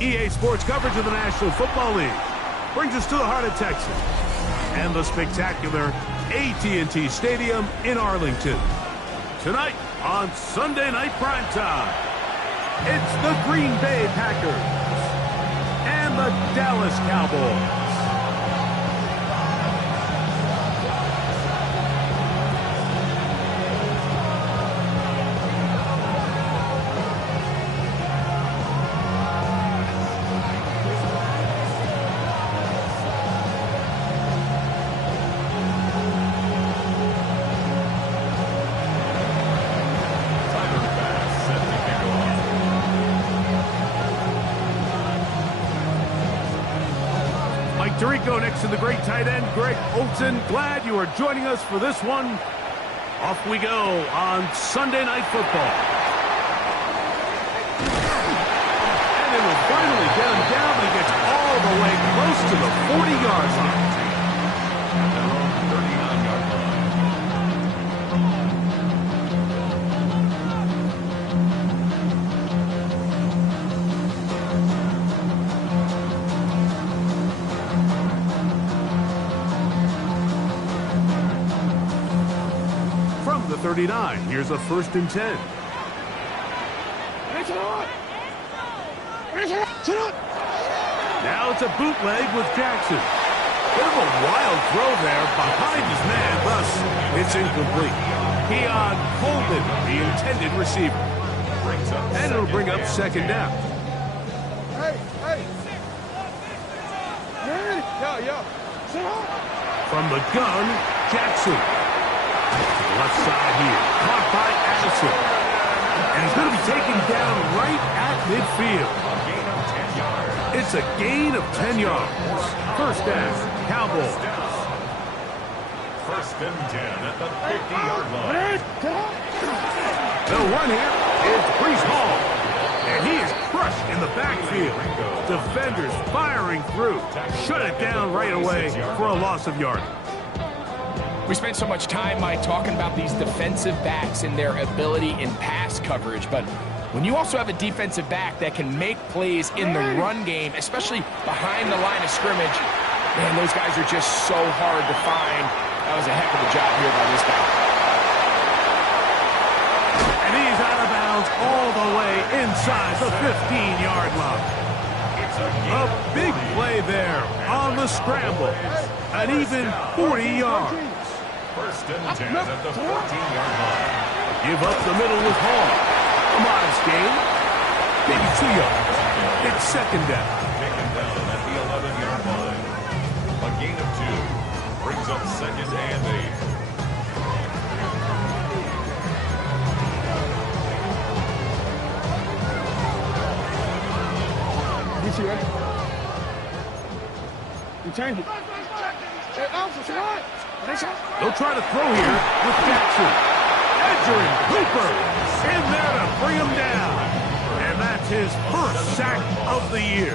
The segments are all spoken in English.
EA Sports coverage of the National Football League brings us to the heart of Texas and the spectacular AT&T Stadium in Arlington. Tonight on Sunday Night Primetime, it's the Green Bay Packers and the Dallas Cowboys. Tirico next to the great tight end, Greg Olsen. Glad you are joining us for this one. Off we go on Sunday Night Football. And it will finally get him down, but he gets all the way close to the 40-yard line. At their own 39-yard line. The 39. Here's a 1st and 10. Now it's a bootleg with Jackson. Bit of a wild throw there behind his man, thus it's incomplete. Keon Coleman, the intended receiver. And it'll bring up 2nd down. From the gun, Jackson. Left side here, caught by Addison. And he's going to be taken down right at midfield. It's a gain of 10 yards. 1st down, Cowboys. 1st and 10 at the 50-yard line. The run here is Brees Hall. And he is crushed in the backfield. Defenders firing through. Shut it down right away for a loss of yardage. We spent so much time, Mike, talking about these defensive backs and their ability in pass coverage, but when you also have a defensive back that can make plays in the run game, especially behind the line of scrimmage, man, those guys are just so hard to find. That was a heck of a job here by this guy. And he's out of bounds all the way inside the 15-yard line. A big play there on the scramble. An even 40 yards. 1st and 10 at the 14-yard line. Give up the middle with Hall. A modest gain. Maybe 2 yards. It's 2nd down. Taken down at the 11-yard line. A gain of 2. Brings up 2nd and 8. You ready? You change it. They'll try to throw here with Jackson. Edgerrin Cooper in there to bring him down. And that's his 1st sack of the year.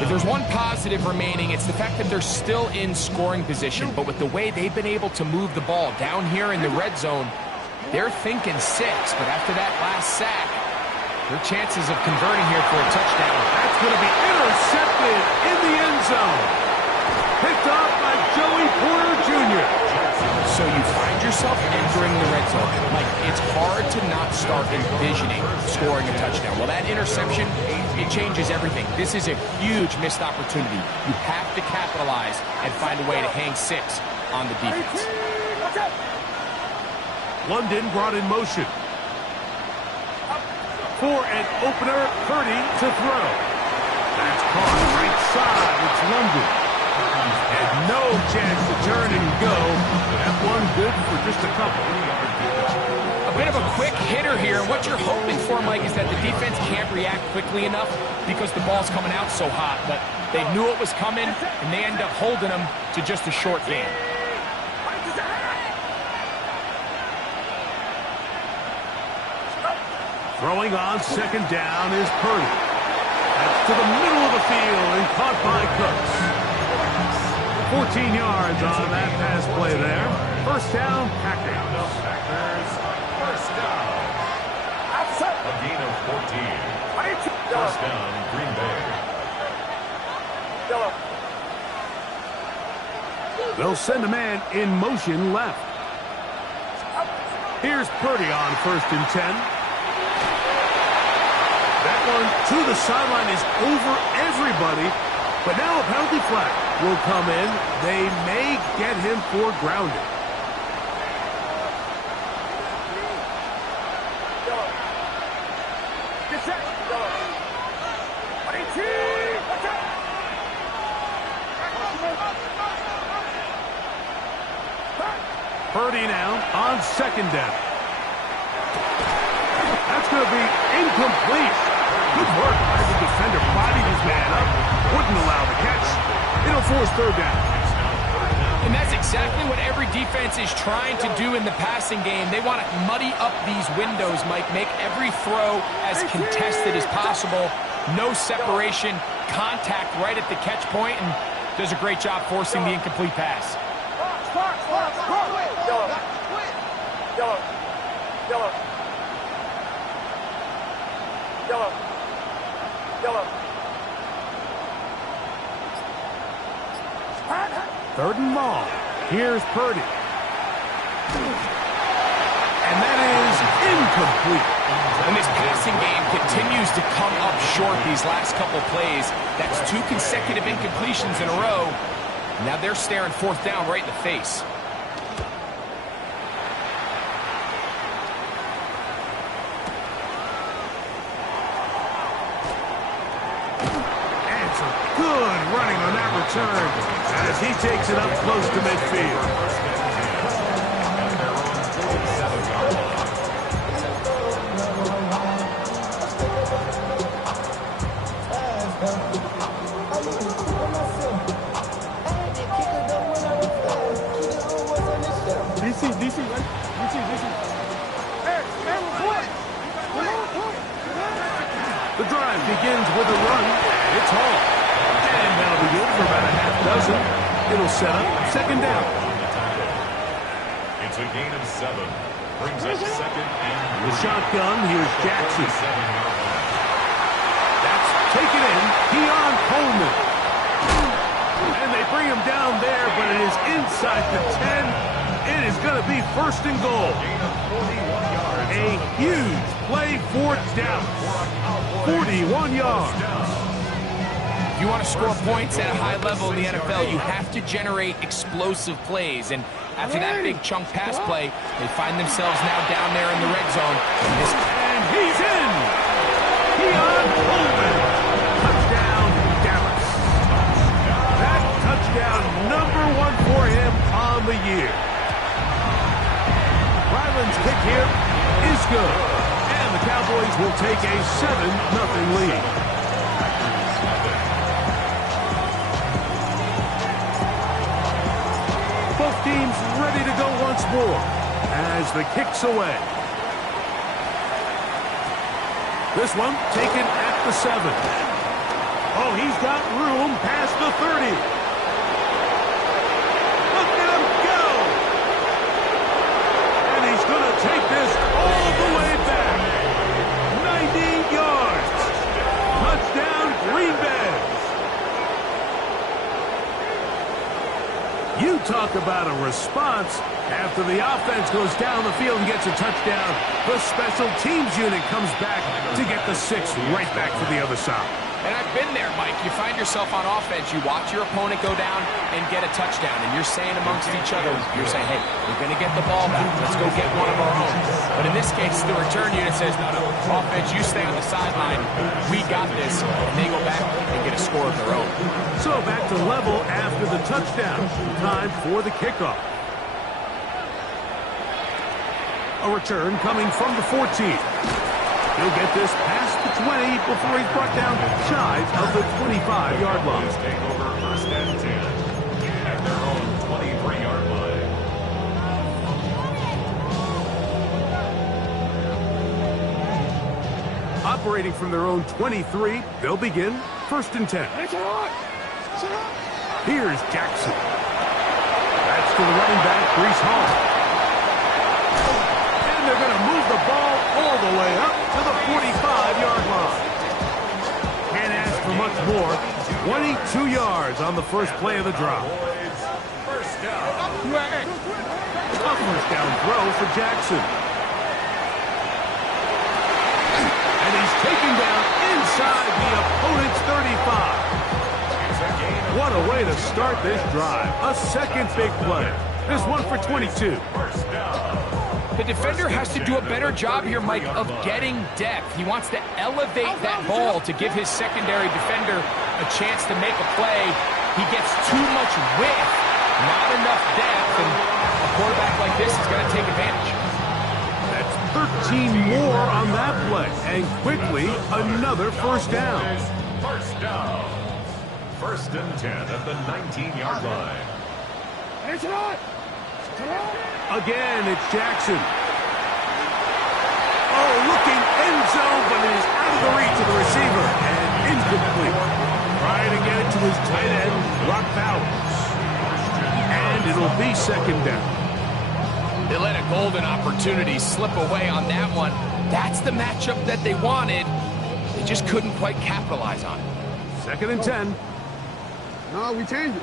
If there's one positive remaining, it's the fact that they're still in scoring position. But with the way they've been able to move the ball down here in the red zone, they're thinking 6. But after that last sack, their chances of converting here for a touchdown. That's going to be intercepted in the end zone. Picked off by Joey Porter Jr. So you find yourself entering the red zone. Like, it's hard to not start envisioning scoring a touchdown. Well, that interception, it changes everything. This is a huge missed opportunity. You have to capitalize and find a way to hang 6 on the defense. London brought in motion. For an opener, Purdy to throw. That's caught right side. It's London. And no chance to turn and go. That one good for just a couple. A bit of a quick hitter here. What you're hoping for, Mike, is that the defense can't react quickly enough because the ball's coming out so hot. But they knew it was coming, and they end up holding them to just a short gain. Throwing on 2nd down is Purdy. That's to the middle of the field and caught by Cooks. 14 yards on that pass play there. 1st down, Packers. 1st down. A gain of 14. 1st down, Green Bay. They'll send a man in motion left. Here's Purdy on 1st and 10. That one to the sideline is over everybody. But now a penalty flag will come in. They may get him for grounding. Purdy now on 2nd down. That's going to be incomplete. Good work by the defender. Bodied his man up. Wouldn't allow the catch. It'll force 3rd down. And that's exactly what every defense is trying to do in the passing game. They want to muddy up these windows, Mike, make every throw as contested as possible. No separation, contact right at the catch point, and does a great job forcing the incomplete pass. Third and long. Here's Purdy. And that is incomplete. And this passing game continues to come up short these last couple plays. That's 2 consecutive incompletions in a row. Now they're staring 4th down right in the face. And some good running on that return as he takes it up close to midfield. The drive begins with a run. It's Hall. And that'll be good for about a half dozen. It'll set up 2nd down. It's a gain of 7. Brings up 2nd and The shotgun, here's Jackson. That's taken in. Keon Coleman. And they bring him down there, but it is inside the 10. It is going to be 1st and goal. A huge play for Dallas. 41 yards. If you want to score points at a high level in the NFL, you have to generate explosive plays. And after that big chunk pass play, they find themselves now down there in the red zone. And he's in. Keon Coleman. Touchdown, Dallas. That touchdown #1 for him on the year. Ryland's kick here is good. And the Cowboys will take a 7-0 lead. Both teams ready to go once more as the kick's away. This one taken at the 7. Oh, he's got room past the 30. Look at him go! And he's going to take this all the way back. 90 yards. Touchdown, Green Bay. You talk about a response. After the offense goes down the field and gets a touchdown, the special teams unit comes back to get the 6 right back to the other side. And I've been there, Mike. You find yourself on offense, you watch your opponent go down and get a touchdown, and you're saying amongst each other, you're saying, hey, we're going to get the ball back. Let's go get one of our own. But in this case, the return unit says, no, offense, you stay on the sideline. We got this. And they go back and get a score of their own. So back to level after the touchdown. Time for the kickoff. A return coming from the 14. He'll get this past the 20 before he's brought down shy of the 25-yard line. Take over 1st and 10 at their own 23-yard line. Operating from their own 23, they'll begin 1st and 10. Here's Jackson. That's to the running back, Breece Hall. They're going to move the ball all the way up to the 45-yard line. Can't ask for much more. 22 yards on the first play of the drive. 1st down. A first down throw for Jackson. And he's taken down inside the opponent's 35. What a way to start this drive. A second big play. This one for 22. First down. The defender has to do a better job here, Mike, of getting depth. He wants to elevate that ball to give his secondary defender a chance to make a play. He gets too much width, not enough depth, and a quarterback like this is going to take advantage. That's 13 more on that play. And quickly, another first down. First down. First and 10 at the 19-yard line. Again, it's Jackson. Oh, looking end zone, but it is out of the reach of the receiver. And incomplete. Trying to get it to his tight end, Brock Bowers. And it'll be second down. They let a golden opportunity slip away on that one. That's the matchup that they wanted. They just couldn't quite capitalize on it. Second and 10. No, we changed it.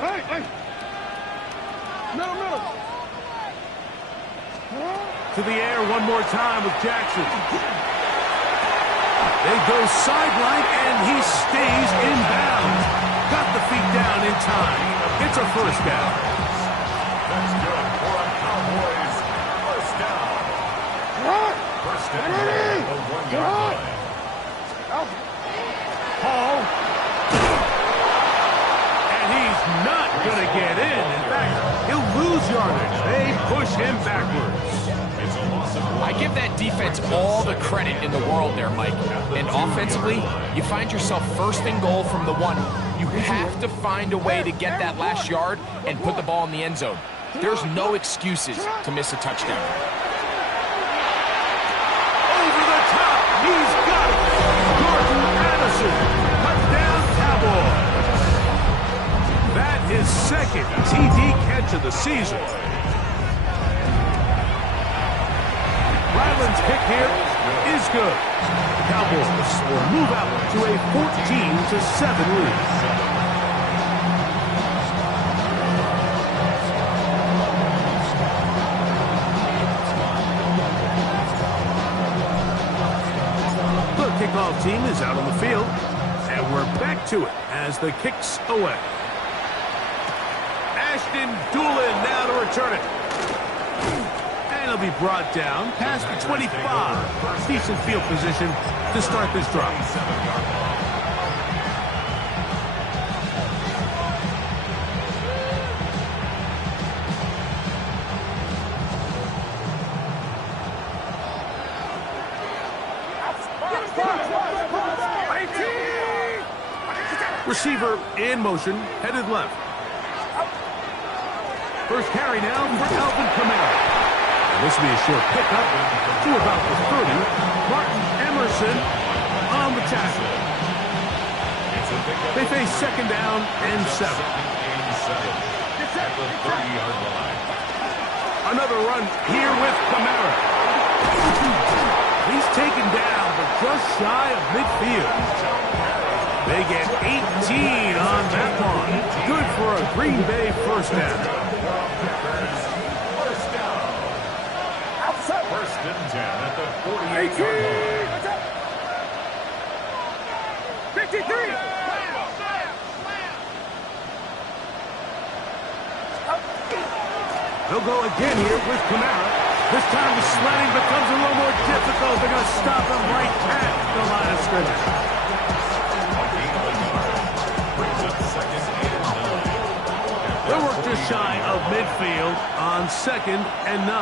Hey. Middle. To the air one more time with Jackson. They go sideline, and he stays in bounds. Got the feet down in time. It's a first down. That's good for a Cowboys first down. First and 10 at the 1-yard line. Hall. And he's not going to get in. In fact, he'll lose yardage. They push him backwards. It's a loss of 1. I give that defense all the credit in the world there, Mike. And offensively, you find yourself first and goal from the 1. You have to find a way to get that last yard and put the ball in the end zone. There's no excuses to miss a touchdown. Over the top. He's got it. Jordan Addison. Touchdown, Cowboys. That is second TD catch of the season. Ryland's kick here is good. The Cowboys will move out to a 14-7 lead. The kickoff team is out on the field, and we're back to it as the kick's away. Ashton Doolin now to return it. And he'll be brought down past the 25. Decent field position to start this drive. Receiver in motion, headed left. First carry now for Alvin Kamara. This will be a short pickup to about the 30. Martin Emerson on the tackle. They face second down and 7. At the 30-yard line. Another run here with Kamara. He's taken down, but just shy of midfield. They get 18 on that one. Good for a Green Bay first down. First down. First and 10 at the 48-yard line. 53. They'll go again here with Kamara. This time the sledding becomes a little more difficult. They're going to stop him right at the line of scrimmage. They work just shy of midfield on second and 9.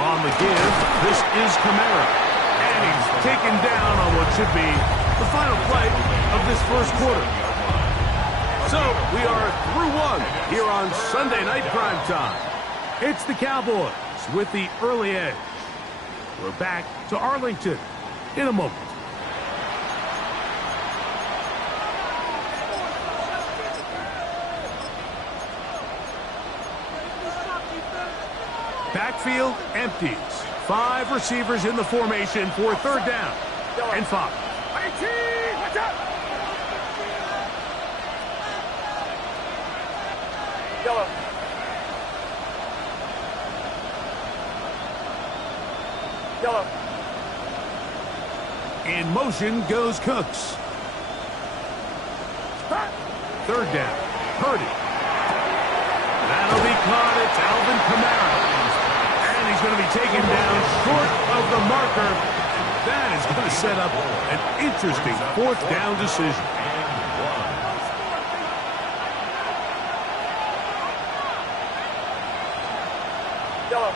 On the give, this is Kamara. And he's taken down on what should be the final play of this first quarter. So, we are through one here on Sunday Night Primetime. It's the Cowboys with the early edge. We're back to Arlington in a moment. Backfield empties. 5 receivers in the formation for third down and 5. Yellow. Yellow. In motion goes Cooks. Third down. Purdy. That'll be caught. It's Alvin Kamara. And he's going to be taken down short of the marker. That is going to set up an interesting fourth down decision. Yellow.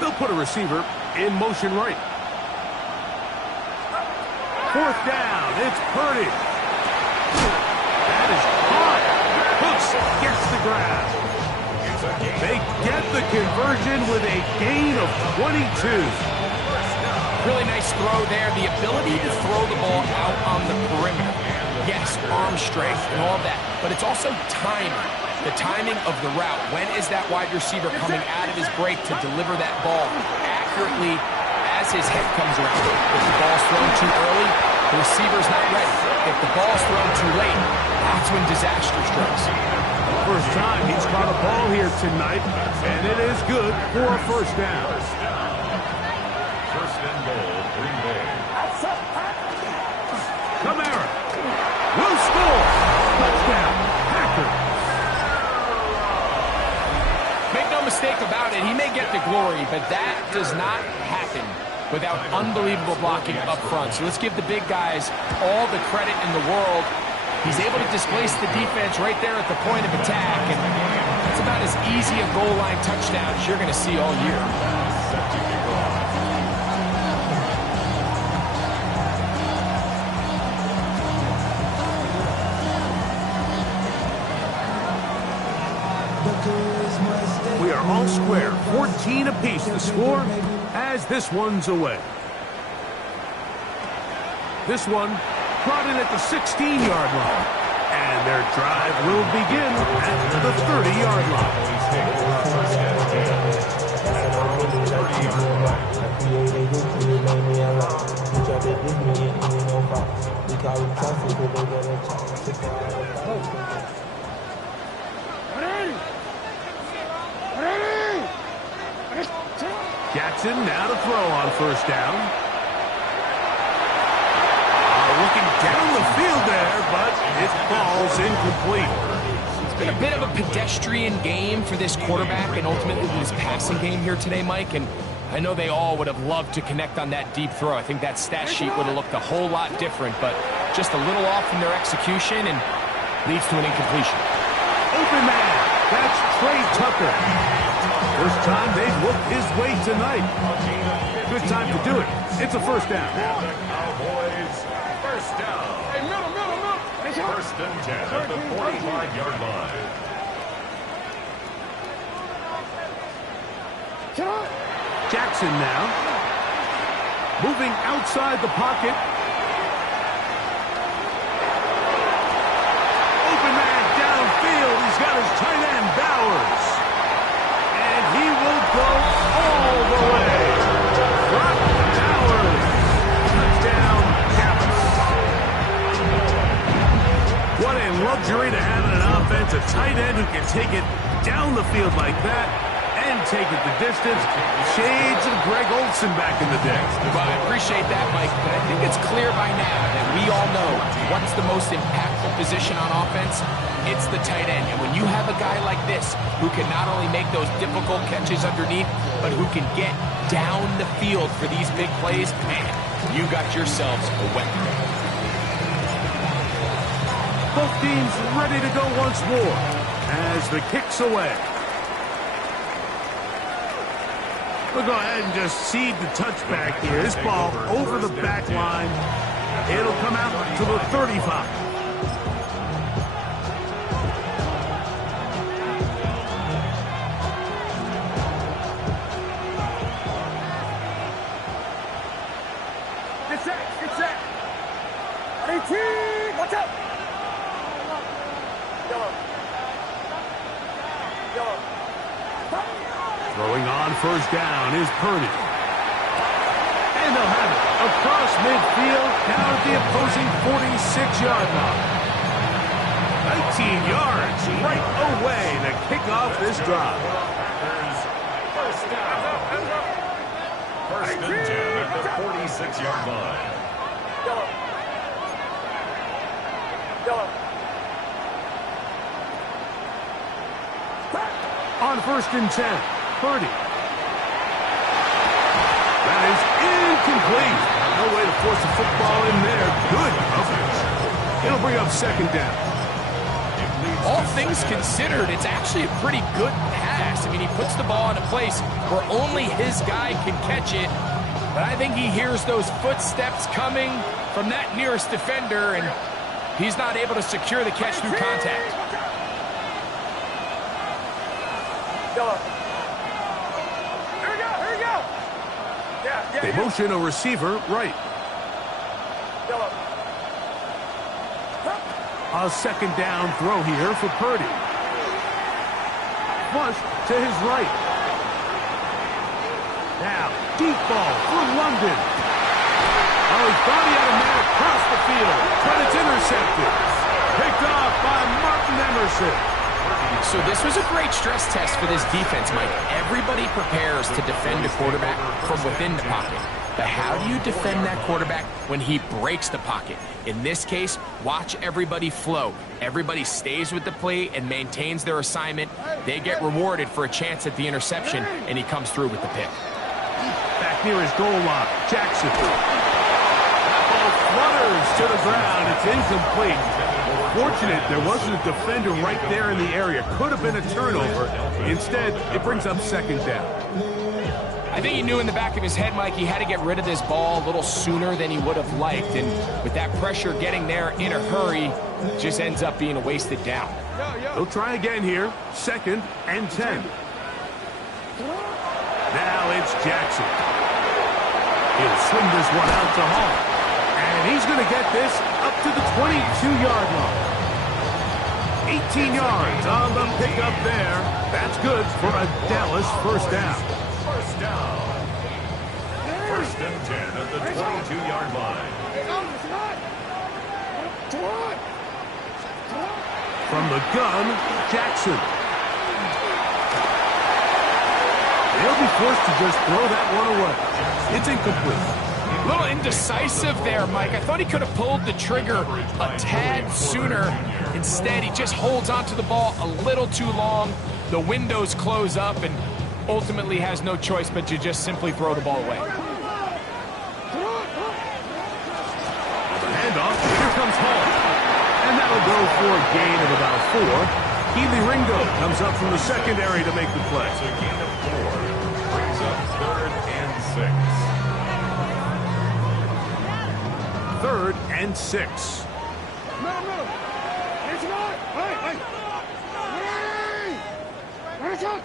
They'll put a receiver in motion right. Fourth down. It's Purdy. That is caught. Cooks gets the grab. They get the conversion with a gain of 22. Really nice throw there. The ability to throw the ball out on the perimeter. Yes, arm strength and all that, but it's also timing. The timing of the route. When is that wide receiver coming out of his break to deliver that ball accurately as his head comes around? If the ball's thrown too early, the receiver's not ready. If the ball's thrown too late, that's when disaster strikes. First time he's caught a ball here tonight, and it is good for a first down. First and goal, Green Bay. Kamara will score. Touchdown, Packers. Make no mistake about it, he may get the glory, but that does not happen without unbelievable blocking up front. So let's give the big guys all the credit in the world. He's able to displace the defense right there at the point of attack, and that's about as easy a goal line touchdown as you're going to see all year. We are all square, 14 apiece the score as this one's away. This one brought in at the 16-yard line. And their drive will begin at the 30-yard Jackson now to throw on first down. Looking down the field there, but it falls incomplete. It's been a bit of a pedestrian game for this quarterback and ultimately this passing game here today, Mike. And I know they all would have loved to connect on that deep throw. I think that stat sheet would have looked a whole lot different, but just a little off in their execution and leads to an incompletion. Open man. That's Trey Tucker. First time they've looked his way tonight. Good time to do it. It's a first down. Cowboys, first down. Hey, middle. First and 10 at the 45-yard line. Jackson now. Moving outside the pocket. Open man downfield. He's got his tight end, Bowers. And he will go all the way. Brock Bowers. Touchdown, Dallas. What a luxury to have in an offense. A tight end who can take it down the field like that and take it the distance. Shades of Greg Olsen back in the day. Well, I appreciate that, Mike, but I think it's clear by now that we all know what's the most impactful position on offense. It's the tight end. And when you have a guy like this who can not only make those difficult catches underneath, but who can get down the field for these big plays, man, you got yourselves a weapon. Both teams ready to go once more as the kick's away. We'll go ahead and just cede the touchback here. This ball over the back line. It'll come out to the 35. It's set. 18, watch out. Yellow. Throwing on first down is Purdy. And they'll have it across midfield down at the opposing 46-yard line. yards right away to kick off this drive. First down. First and 10 at the 46-yard line. Yellow. Yellow. On first and 10, Purdy. That is incomplete. No way to force the football in there. Good coverage. It'll bring up second down. All things considered, it's actually a pretty good pass. I mean, he puts the ball in a place where only his guy can catch it. But I think he hears those footsteps coming from that nearest defender, and he's not able to secure the catch through contact. Yellow. Here we go. Here we go. Yeah. They motion a receiver right. Yellow. A second down throw here for Purdy. Flush to his right. Now, deep ball for London. Oh, he thought he had a man across the field, but it's intercepted. Picked off by Martin Emerson. So this was a great stress test for this defense, Mike. Everybody prepares to defend a quarterback from within the pocket. But how do you defend that quarterback when he breaks the pocket? In this case, watch everybody flow. Everybody stays with the play and maintains their assignment. They get rewarded for a chance at the interception, and he comes through with the pick. Back near his goal line, Jackson. That ball flutters to the ground. It's incomplete. Fortunate there wasn't a defender right there in the area. Could have been a turnover. Instead, it brings up second down. I think he knew in the back of his head, Mike, he had to get rid of this ball a little sooner than he would have liked. And with that pressure getting there in a hurry, just ends up being a wasted down. They'll try again here. Second and 10. Now it's Jackson. He'll swing this one out to Hall. And he's going to get this up to the 22-yard line. 18 yards on the pickup there. That's good for a Dallas first down. First down. First and 10 at the 22-yard line. From the gun, Jackson. They'll be forced to just throw that one away. It's incomplete. A little indecisive there, Mike. I thought he could have pulled the trigger a tad sooner. Instead, he just holds onto the ball a little too long. The windows close up and ultimately has no choice but to just simply throw the ball away. Handoff. Here comes Hall. And that'll go for a gain of about 4. Keely Ringo comes up from the secondary to make the play. It's a gain of 4. Brings up third and 6. Third and 6. No. It's not. Hey. Where's it?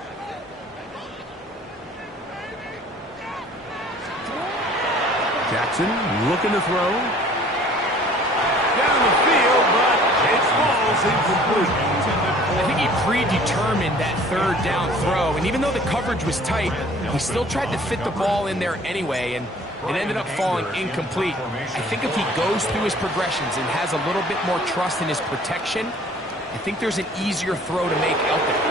Jackson looking to throw. Down the field, but it falls incomplete. I think he predetermined that third down throw, and even though the coverage was tight, he still tried to fit the ball in there anyway, and it ended up falling incomplete. I think if he goes through his progressions and has a little bit more trust in his protection, I think there's an easier throw to make out there.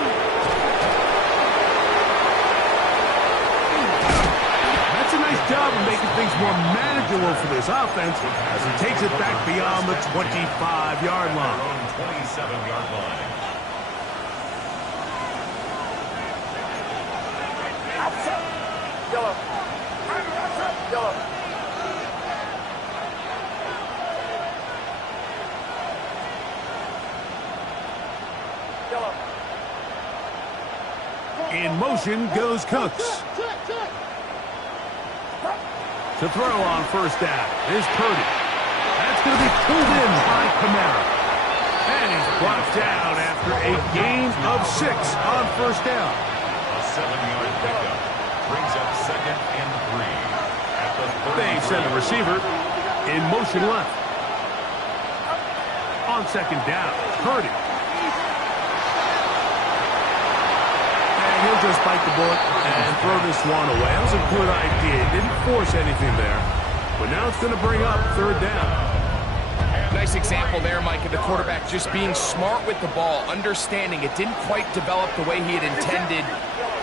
That's a nice job of making things more manageable for this offense as he takes it back beyond the 25-yard line. 27-yard line. Yellow. Yellow. Yellow. In motion goes Cooks. To throw on first down is Purdy. That's going to be pulled in by Kamara. And he's brought down after a gain of 6 on first down. A 7-yard pickup. Brings up second and 3. At the They send the receiver in motion left. On second down, Purdy. And he'll just bite the bullet and throw this one away. That was a good idea. Didn't force anything there. But now it's going to bring up third down. nice example there, Mike, of the quarterback just being smart with the ball, understanding it didn't quite develop the way he had intended.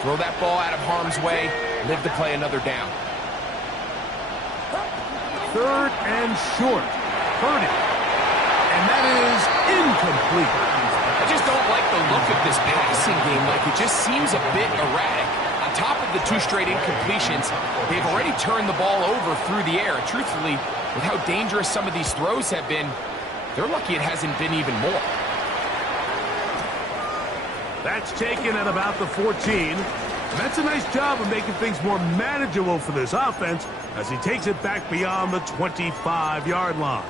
Throw that ball out of harm's way, live to play another down. 3rd and short. Purdy. And that is incomplete. I just don't like the look of this passing game, Mike. It just seems a bit erratic. On top of the 2 straight incompletions, they've already turned the ball over through the air. Truthfully, with how dangerous some of these throws have been, they're lucky it hasn't been even more. That's taken at about the 14. That's a nice job of making things more manageable for this offense as he takes it back beyond the 25-yard line.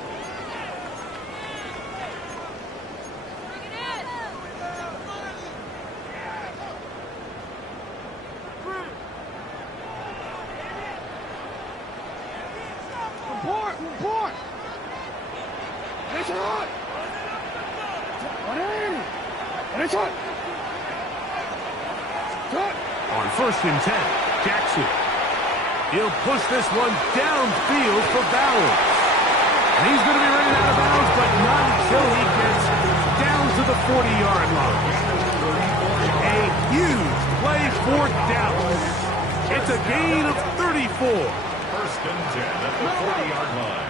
Report! It's on! It's on! On 1st and 10, Jackson. He'll push this one downfield for Bowers. And he's going to be running out of bounds, but not until he gets down to the 40-yard line. A huge play for Dallas. It's a gain of 34. 1st and 10 at the 40-yard line.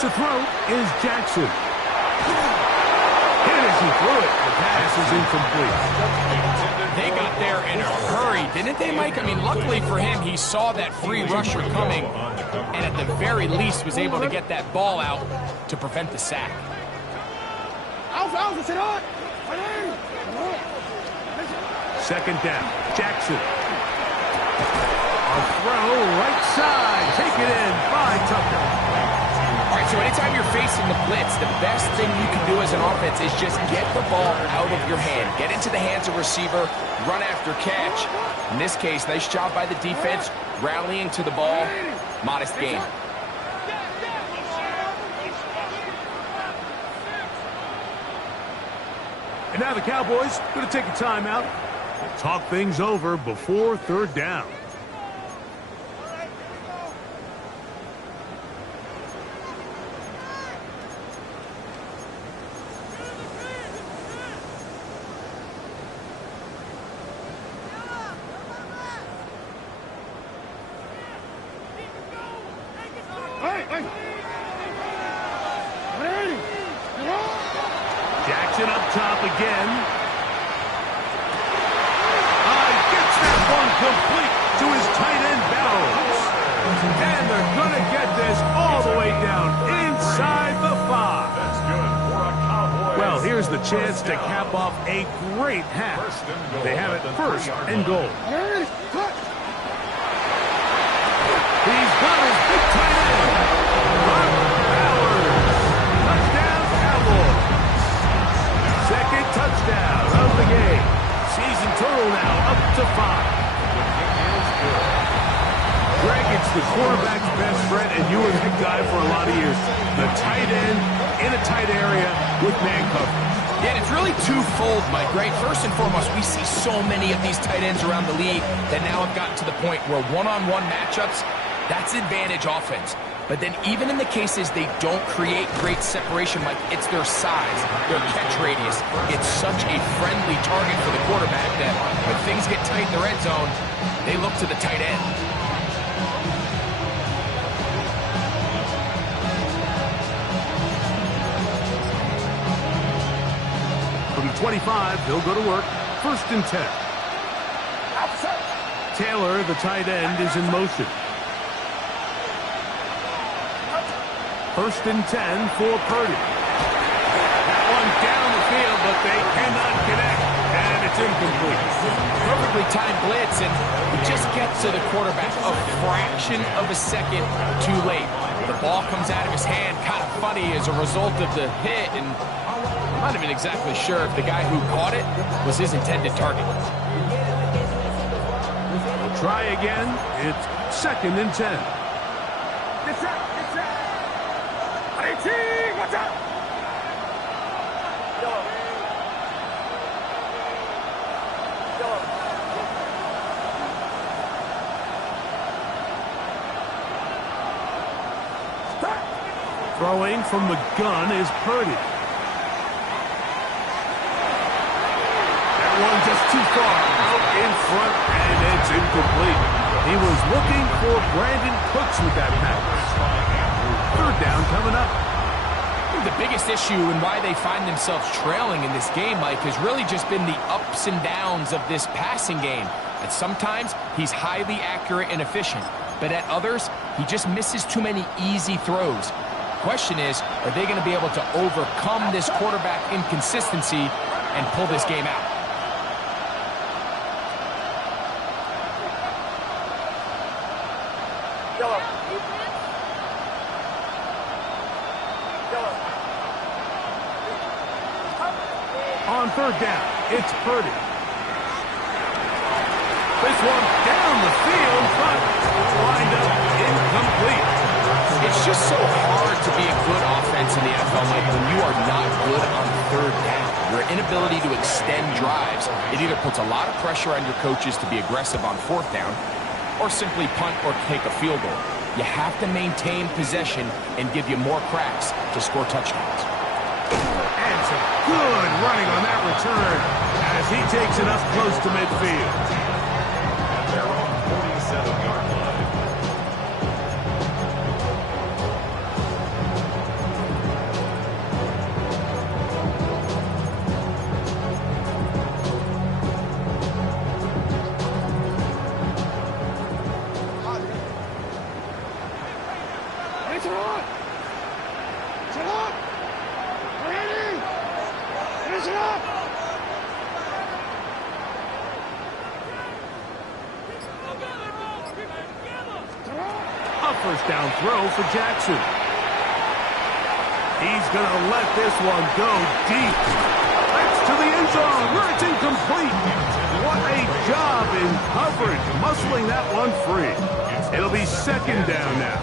To throw is Jackson. Hit as he threw it. The pass is incomplete. They got there in a hurry, didn't they, Mike? I mean, luckily for him, he saw that free rusher coming, and at the very least was able to get that ball out to prevent the sack. Alpha, sit on! 2nd down, Jackson. A throw, right side. Take it in by Tucker. All right, so anytime you're facing the blitz, the best thing you can do as an offense is just get the ball out of your hand. Get into the hands of receiver, run after catch. In this case, nice job by the defense, rallying to the ball. Modest gain. And now the Cowboys going to take a timeout. Talk things over before 3rd down. Jackson up top again. Gets that one complete to his tight end Bowers. And they're going to get this all the way down inside the 5. That's good for a Cowboys. Well, here's the chance to cap off a great half. They have it 1st and goal. He's got his big tight end. Bowers. Touchdown, Cowboys. 2nd touchdown of the game. Season total now up to 5. Greg, it's the quarterback's best friend, and you were that guy for a lot of years. The tight end in a tight area with man coverage. Yeah, and it's really twofold, Mike, right? First and foremost, we see so many of these tight ends around the league that now have gotten to the point where one-on-one matchups, that's advantage offense. But then even in the cases they don't create great separation, Mike, it's their size, their catch radius. It's such a friendly target for the quarterback that when things get tight in the red zone, they look to the tight end. From the 25, he'll go to work. 1st and 10. Taylor, the tight end, is in motion. 1st and 10 for Purdy. That one down the field, but they cannot connect, and it's incomplete. Perfectly timed blitz, and it just gets to the quarterback a fraction of a second too late. The ball comes out of his hand, kind of funny as a result of the hit, and I'm not even exactly sure if the guy who caught it was his intended target. Try again. It's 2nd and 10. Get set! Watch out! Throwing from the gun is Purdy. That one just too far out in front, and it's incomplete. He was looking for Brandon Cooks with that pass. Third down coming up. The biggest issue and why they find themselves trailing in this game, Mike, has really just been the ups and downs of this passing game. And sometimes he's highly accurate and efficient, but at others, he just misses too many easy throws. Question is, are they going to be able to overcome this quarterback inconsistency and pull this game out? On third down, it's Purdy. This one down the field, but lined up incomplete. It's just so hard to be a good offense in the NFL, Mike, when you are not good on third down. Your inability to extend drives, it either puts a lot of pressure on your coaches to be aggressive on fourth down or simply punt or take a field goal. You have to maintain possession and give you more cracks to score touchdowns. And some good running on that return as he takes it up close to midfield. At their own 47-yard line. It's on! It's on! Ready! Finish it up! A first down throw for Jackson. He's going to let this one go deep. That's to the end zone where it's incomplete. What a job in coverage, muscling that one free. It'll be second down now.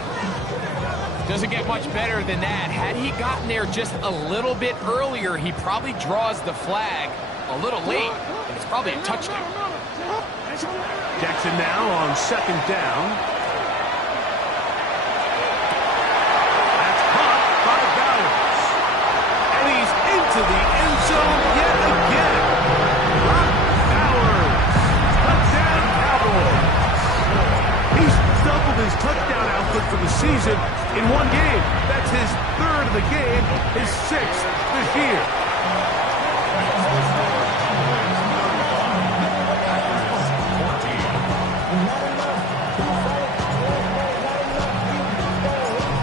Doesn't get much better than that. Had he gotten there just a little bit earlier, he probably draws the flag a little late, and it's probably a touchdown. Jackson now on second down. That's caught by Bowers. And he's into the end zone yet again. Bowers. Touchdown Cowboys. He's doubled his touchdown output for the season in one game. That's his third of the game, his sixth this year.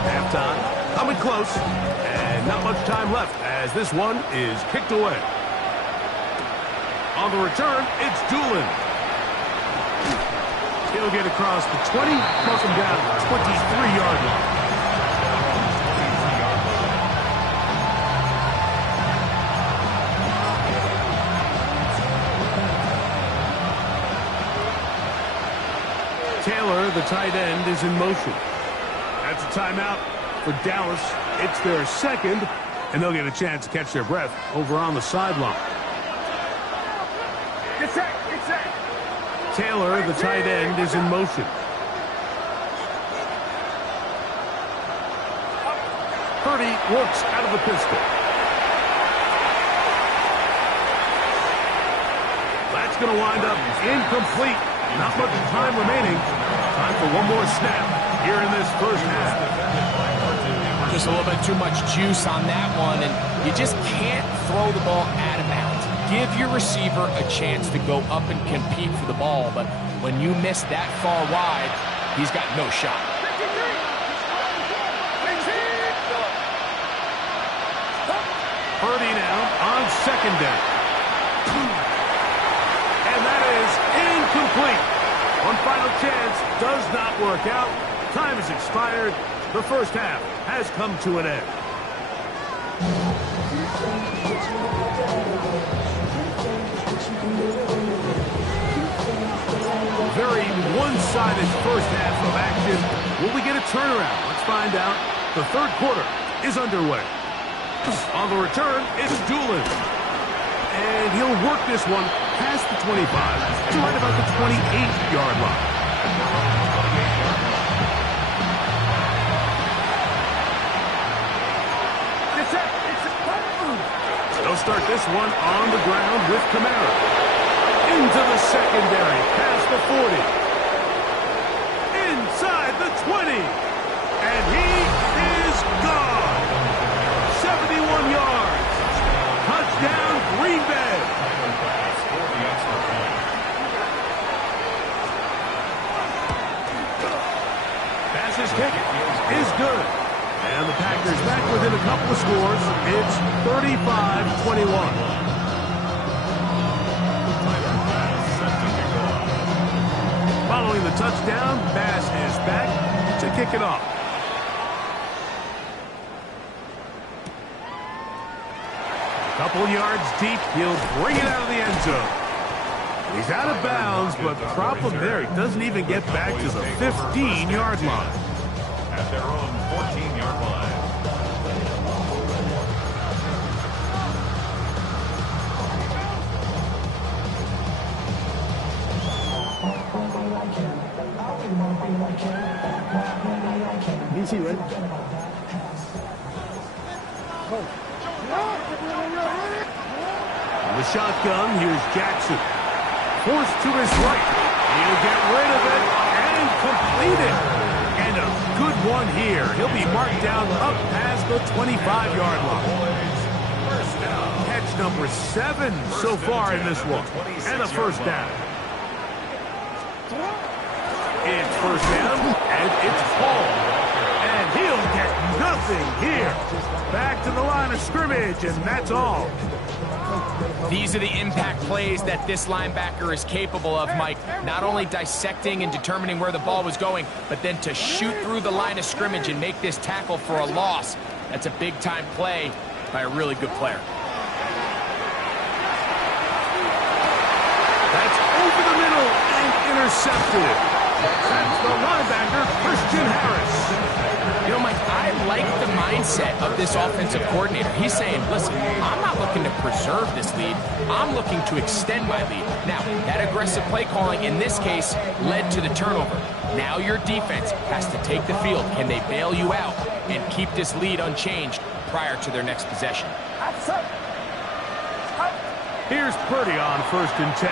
Halftime coming close, and not much time left as this one is kicked away. On the return, it's Doolin. He'll get across the 20, cross him down to the 23-yard line. Taylor, the tight end, is in motion. That's a timeout for Dallas. It's their second, and they'll get a chance to catch their breath over on the sideline. Get set! Get set! Taylor, the tight end, is in motion. Purdy works out of the pistol. That's going to wind up incomplete. Not much time remaining. Time for one more snap here in this first half. Just a little bit too much juice on that one, and you just can't throw the ball out of bounds. Give your receiver a chance to go up and compete for the ball, but when you miss that far wide, he's got no shot. Purdy now on second down. And that is incomplete. One final chance does not work out. Time has expired. The first half has come to an end. Very one-sided first half of action. Will we get a turnaround? Let's find out. The third quarter is underway. On the return, it's Doolin. And he'll work this one past the 25 to right about the 28-yard line. start this one on the ground with Kamara. Into the secondary, past the 40. Inside the 20. And he is gone. 71 yards. Touchdown, Green Bay. Pass's kick is good. And the Packers back within a couple of scores. It's 35-21. Following the touchdown, Bass is back to kick it off. Couple yards deep, he'll bring it out of the end zone. He's out of bounds, but problem there, he doesn't even get back to the 15-yard line. At their own 14-yard line. Easy, right? On the shotgun, here's Jackson. Forced to his right. He'll get rid of it and complete it. And a good one here. He'll be marked down up past the 25-yard line. Catch number 7 so far in this one. And a first down. It's first down, and it's Paul. And he'll get nothing here. Back to the line of scrimmage, and that's all. These are the impact plays that this linebacker is capable of, Mike. Not only dissecting and determining where the ball was going, but then to shoot through the line of scrimmage and make this tackle for a loss. That's a big-time play by a really good player. That's over the middle and intercepted. That's the linebacker, Christian Harris. You know, Mike, I like the mindset of this offensive coordinator. He's saying, listen, I'm not looking to preserve this lead. I'm looking to extend my lead. Now, that aggressive play calling in this case led to the turnover. Now your defense has to take the field. Can they bail you out and keep this lead unchanged prior to their next possession? Here's Purdy on 1st and 10.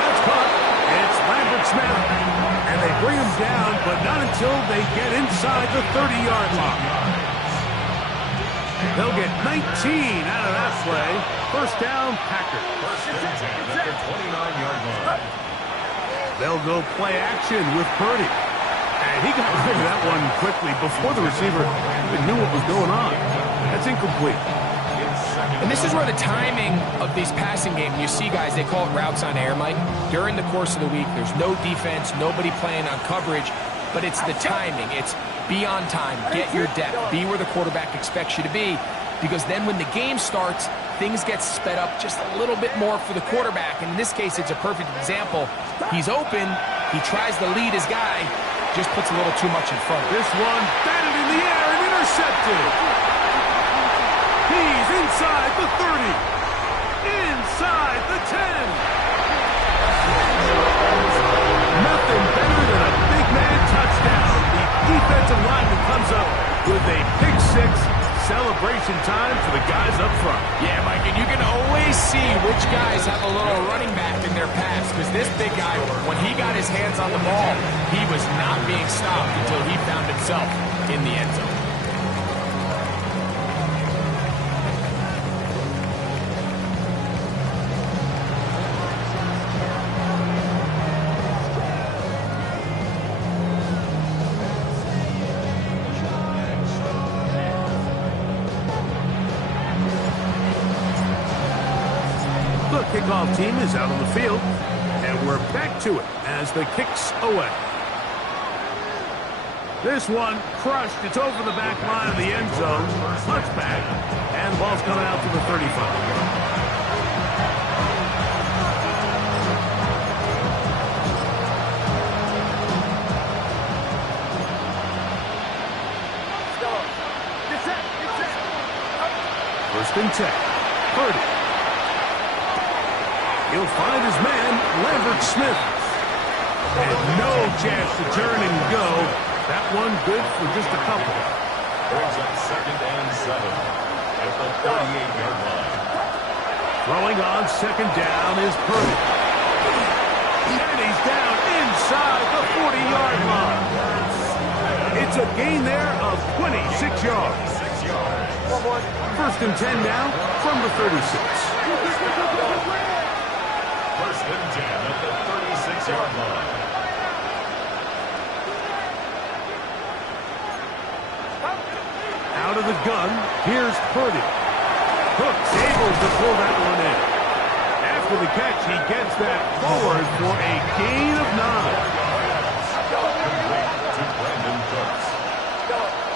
That's caught. It's Lambert Smith. And they bring him down, but not until they get inside the 30-yard line. They'll get 19 out of that play. First down, Packers. First and 10 at their 29-yard line. They'll go play action with Purdy. And he got rid of that one quickly before the receiver even knew what was going on. That's incomplete. And this is where the timing of these passing games, you see guys, they call it routes on air, Mike. During the course of the week, there's no defense, nobody playing on coverage, but it's the timing. It's be on time, get your depth, be where the quarterback expects you to be, because then when the game starts, things get sped up just a little bit more for the quarterback. And in this case, it's a perfect example. He's open, he tries to lead his guy, just puts a little too much in front. This one batted in the air and intercepted. He's inside the 30. Inside the 10. Nothing better than a big man touchdown. The defensive lineman comes up with a pick six. Celebration time for the guys up front. Yeah, Mike, and you can always see which guys have a little running back in their pass, because this big guy, when he got his hands on the ball, he was not being stopped until he found himself in the end zone. Kickoff team is out on the field, and we're back to it as the kick's away. This one crushed. It's over the back line of the end zone. Touchback, and the ball's coming out to the 35. First and 10. Purdy. He'll find his man, Lambert Smith. And no chance to turn and go. That one good for just a couple. Brings up 2nd and 7. at the 38-yard line. Throwing on second down is Purdy. And he's down inside the 40-yard line. It's a gain there of 26 yards. 6 yards. First and 10 now from the 36. First and 10 at the 36-yard line. Out of the gun, here's Purdy. Cook's able to pull that one in. After the catch, he gets that forward for a gain of 9. Complete to Brandon Cooks.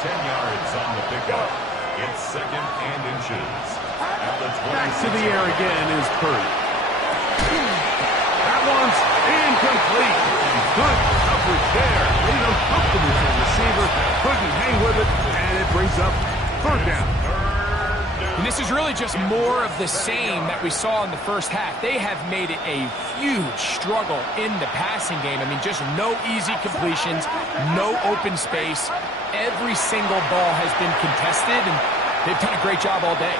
10 yards on the pickup. It's second and inches. At the 26. Back to the air again is Purdy. That one's incomplete. Good coverage there. Made him comfortable for the receiver. Couldn't hang with it, and it brings up third down. And this is really just more of the same that we saw in the first half. They have made it a huge struggle in the passing game. I mean, just no easy completions, no open space. Every single ball has been contested, and they've done a great job all day.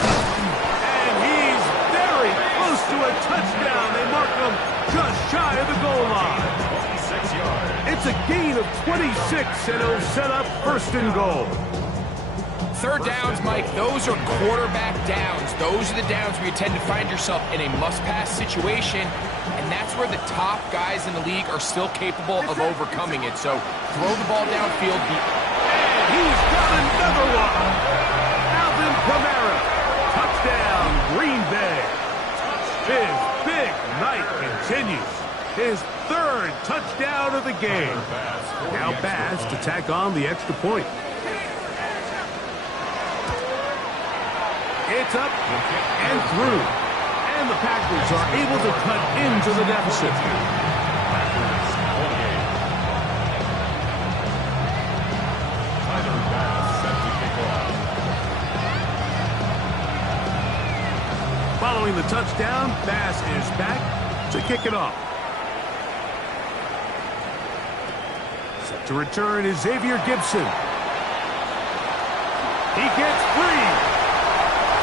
And he's very close to a touchdown. They mark him just shy of the goal line. 26 yards. It's a gain of 26, and it'll set up first and goal. Third downs, Mike, those are quarterback downs. Those are the downs where you tend to find yourself in a must-pass situation, and that's where the top guys in the league are still capable of overcoming it. So throw the ball downfield. And he's got another one. Alvin Kamara. Touchdown, Green Bay. His big night continues. His third touchdown of the game. Now Bass to tack on the extra point. It's up and through. And the Packers are able to cut into the deficit. Following the touchdown, Bass is back to kick it off. Set to return is Xavier Gibson. He gets free.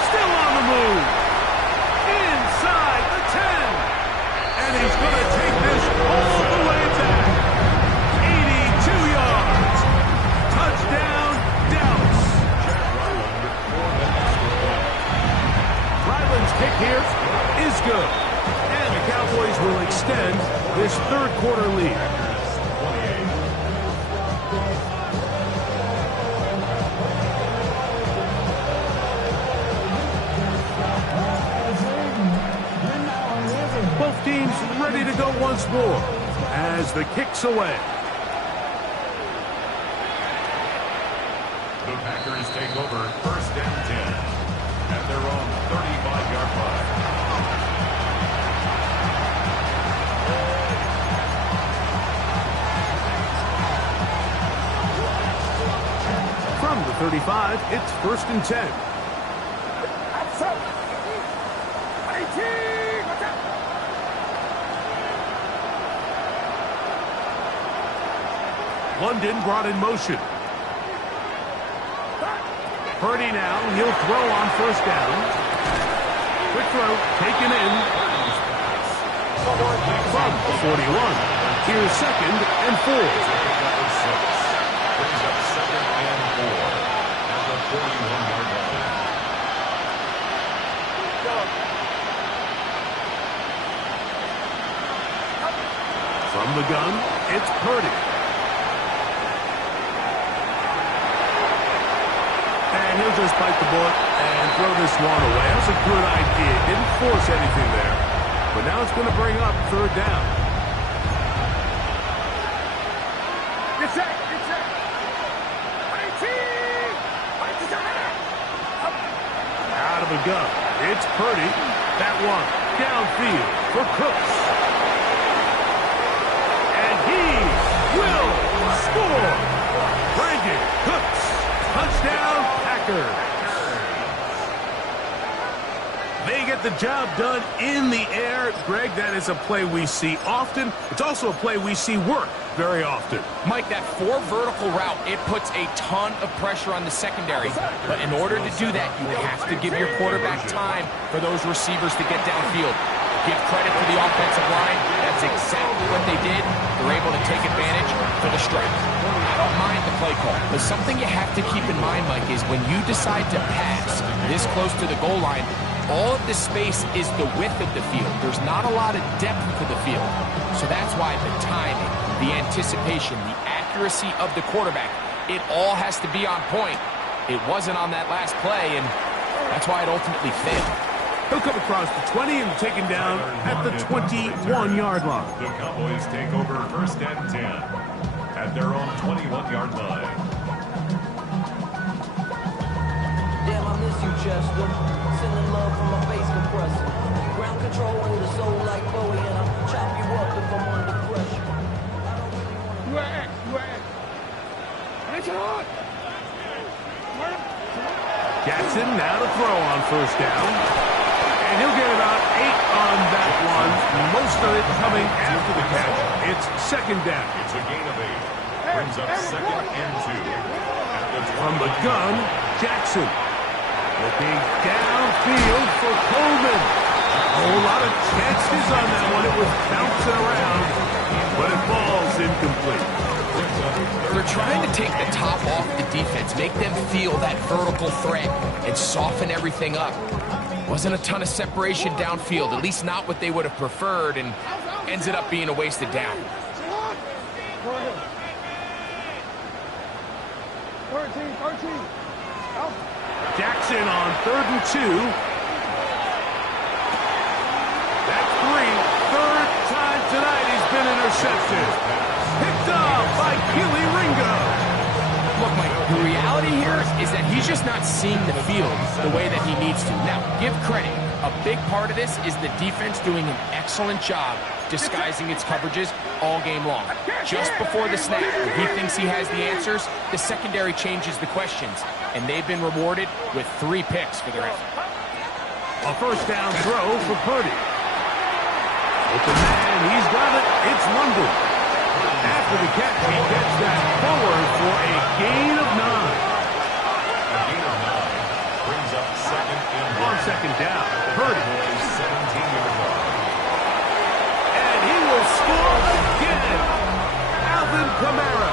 Still on the move. Inside the 10. And he's going to take this all the way back. 82 yards. Touchdown, Dallas. Ryland's kick here is good. And the Cowboys will extend this third quarter lead. Both teams ready to go once more as the kick's away. The Packers take over first and 10 at their own 35-yard line. From the 35, it's first and 10. London brought in motion. Purdy now, he'll throw on first down. Quick throw, taken in. From the 41, here's second and 4. Brings up second and 4 at the 41-yard line. From the gun, it's Purdy. And he'll just bite the bullet and throw this one away. That's a good idea. Didn't force anything there. But now it's going to bring up third down. Get set. Out of the gun. It's Purdy. That one downfield for Cooks. And he will score. Brandon Cooks. Touchdown, Packers. They get the job done in the air. Greg, that is a play we see often. It's also a play we see work very often. Mike, that 4 vertical route, it puts a ton of pressure on the secondary. But in order to do that, you have to give your quarterback time for those receivers to get downfield. Give credit to the offensive line. That's exactly what they did. They're able to take advantage for the strike. I don't mind the play call, but something you have to keep in mind, Mike, is when you decide to pass this close to the goal line, all of the space is the width of the field. There's not a lot of depth to the field. So that's why the timing, the anticipation, the accuracy of the quarterback, it all has to be on point. It wasn't on that last play, and that's why it ultimately failed. He'll come across the 20 and taken down at the 21-yard line. The Cowboys take over 1st and 10 at their own 21-yard line. Damn, I miss you, Chester. Sending love from my face compressor. Ground control with a soul like Bowie, and I'll chop you up if I'm under pressure. You are X. It's on. Jackson now to throw on 1st down. And he'll get about 8 on that one. Most of it coming after the catch. It's 2nd down. It's a gain of 8. Brings up 2nd and 2. From the gun, Jackson. Looking downfield for Coleman. A whole lot of chances on that one. It was bouncing around, but it falls incomplete. They're trying to take the top off the defense, make them feel that vertical threat, and soften everything up. Wasn't a ton of separation downfield, at least not what they would have preferred, and ends up being a wasted down. 13. Out. Jackson on 3rd and 2. That's 3. 3rd time tonight he's been intercepted. Picked up by Keely Ringo. Look, Mike, the reality here is that he's just not seeing the field the way that he needs to. Now, give credit. A big part of this is the defense doing an excellent job disguising its coverages all game long. Just before the snap, when he thinks he has the answers, the secondary changes the questions, and they've been rewarded with 3 picks for their effort. A 1st down throw for Purdy. With the man, he's got it. It's London. After the catch, he gets that forward for a gain of 9. A gain of 9 brings up 2nd and 1. On 2nd down, Purdy. 17-yard line. And he will score again. Alvin Kamara.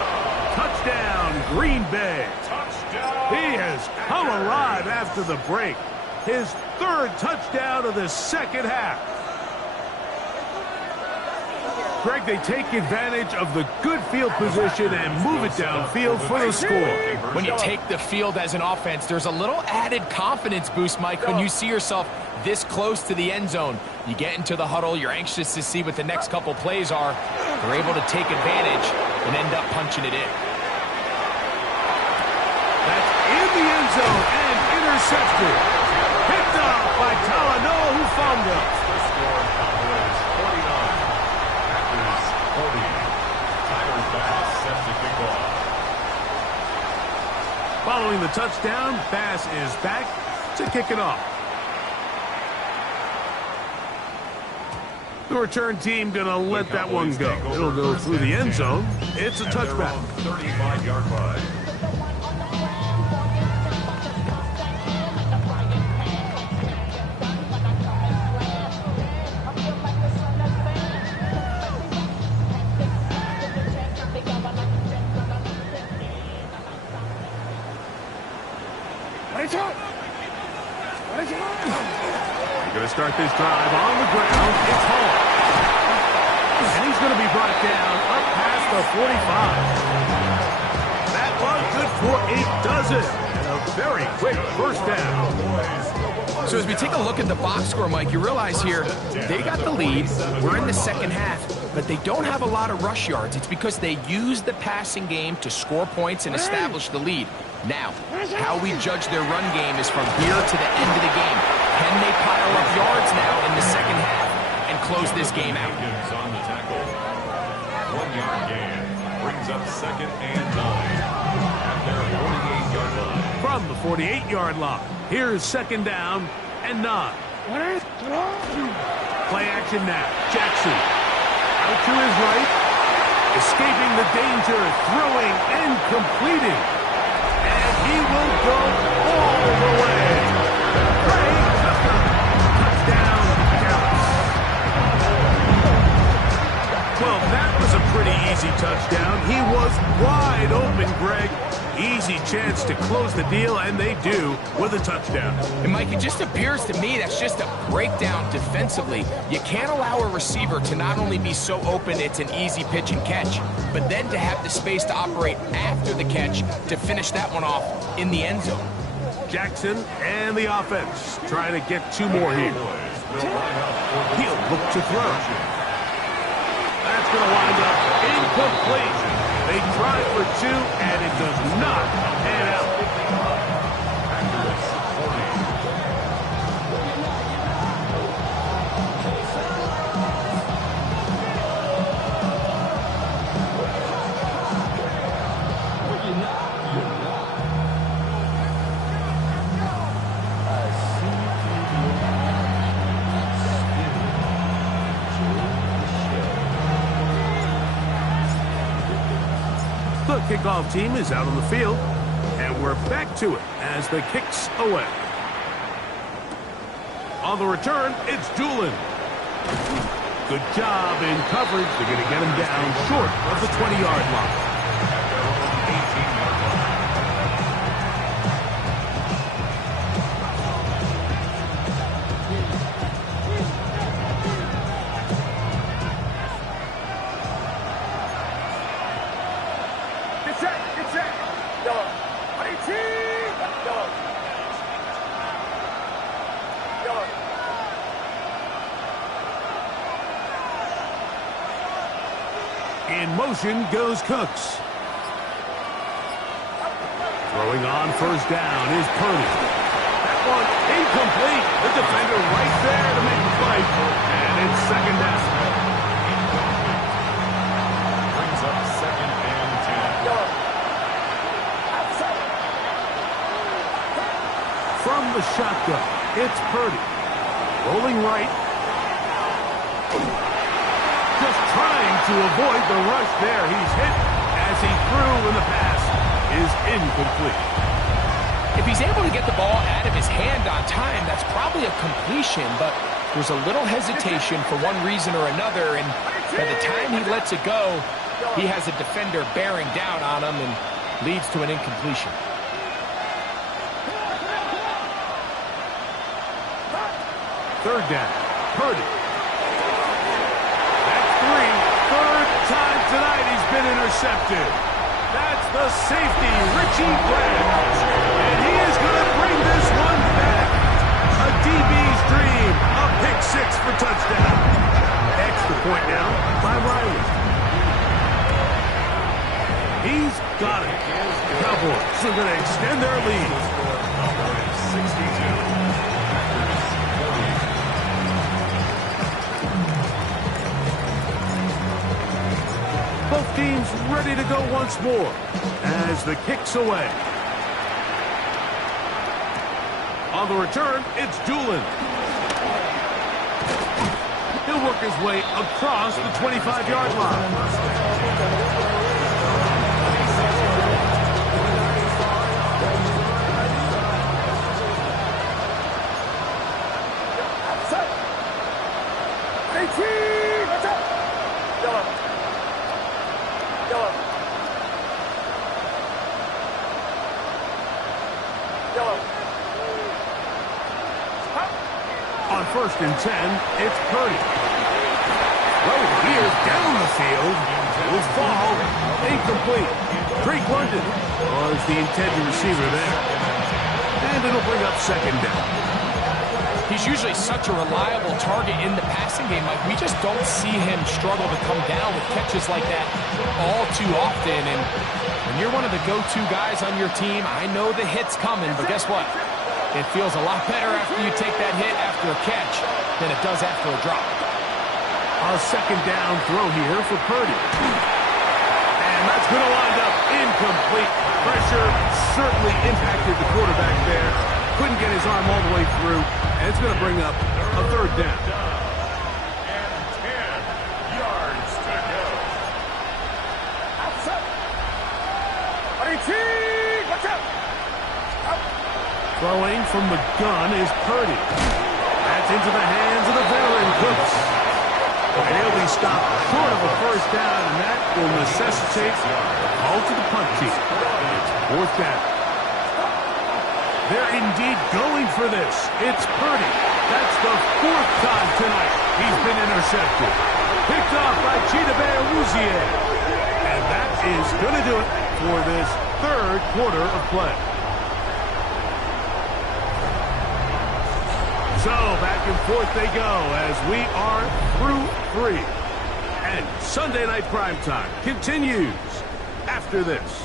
Touchdown, Green Bay. Touchdown. He has come alive after the break. His 3rd touchdown of the 2nd half. Greg, they take advantage of the good field position and move it downfield for the score. When you take the field as an offense, there's a little added confidence boost, Mike, when you see yourself this close to the end zone. You get into the huddle, you're anxious to see what the next couple plays are. They're able to take advantage and end up punching it in. That's in the end zone and intercepted. Picked up by Talanoa Hufanga. The score, Cowboys 49. Packers 40. Tyler Bass set to kick off. Following the touchdown, Bass is back to kick it off. The return team going to let that one go. It'll go through the end zone. It's a touchback. 35-yard line. Going to start this drive on the ground. It's Hall. And he's going to be brought down up past the 45. That one good for 8 dozen. And a very quick 1st down. So as we take a look at the box score, Mike, you realize here they got the lead. We're in the 2nd half, but they don't have a lot of rush yards. It's because they use the passing game to score points and establish the lead. Now, how we judge their run game is from here to the end of the game. Can they pile up yards now in the 2nd half and close this game out? On the tackle. 1-yard gain brings up 2nd and 9 at their 48-yard line. From the 48-yard line, here's 2nd down and 9. Play action now. Jackson out to his right. Escaping the danger. Throwing and completing. And he will go all the way. Trey Tucker. Touchdown, Dallas. Well, that was a pretty easy touchdown. He was wide open, Greg. Easy chance to close the deal, and they do with a touchdown. And, Mike, it just appears to me that's just a breakdown defensively. You can't allow a receiver to not only be so open it's an easy pitch and catch, but then to have the space to operate after the catch to finish that one off in the end zone. Jackson and the offense trying to get two more here. He'll look to throw. That's going to wind up incomplete. They try for two, and it does not pan out. The kickoff team is out on the field, and we're back to it as the kick's away. On the return, it's Doolin. Good job in coverage. They're going to get him down short of the 20-yard line. In motion goes Cooks. Throwing on first down is Purdy. That one incomplete. The defender right there to make the play. And it's second down. Brings up second and 10. From the shotgun, it's Purdy. Rolling right. Just trying to avoid the rush there. He's hit as he threw, and the pass is incomplete. If he's able to get the ball out of his hand on time, that's probably a completion, but there's a little hesitation for one reason or another, and by the time he lets it go, he has a defender bearing down on him and leads to an incompletion. Third down, Purdy. Third time tonight he's been intercepted. That's the safety, Richie Grant. And he is going to bring this one back. A DB's dream. A pick six for touchdown. Extra point now by Riley. He's got it. Cowboys are going to extend their lead. 62. Both teams ready to go once more as the kick's away. On the return, it's Doolin. He'll work his way across the 25-yard line. On first and 10, it's Purdy. Well, he is down the field. Will fall. Incomplete. Drake London was the intended receiver there. And it'll bring up second down. He's usually such a reliable target in the passing game. Like, we just don't see him struggle to come down with catches like that all too often. And when you're one of the go-to guys on your team, I know the hit's coming, but guess what? It feels a lot better after you take that hit after a catch than it does after a drop. A second down throw here for Purdy. And that's going to wind up incomplete. Pressure certainly impacted the quarterback there. Couldn't couldn't get his arm all the way through, and it's going to bring up a third down. And 10 yards to go. Watch out! Throwing from the gun is Purdy. That's into the hands of the veteran Cooks. And he'll be stopped short of a first down, and that will necessitate a call to the punt team. It's fourth down. They're indeed going for this. It's Purdy. That's the fourth time tonight he's been intercepted. Picked off by Chidobe Awuzie. And that is going to do it for this third quarter of play. So back and forth they go as we are through 3. And Sunday Night Primetime continues after this.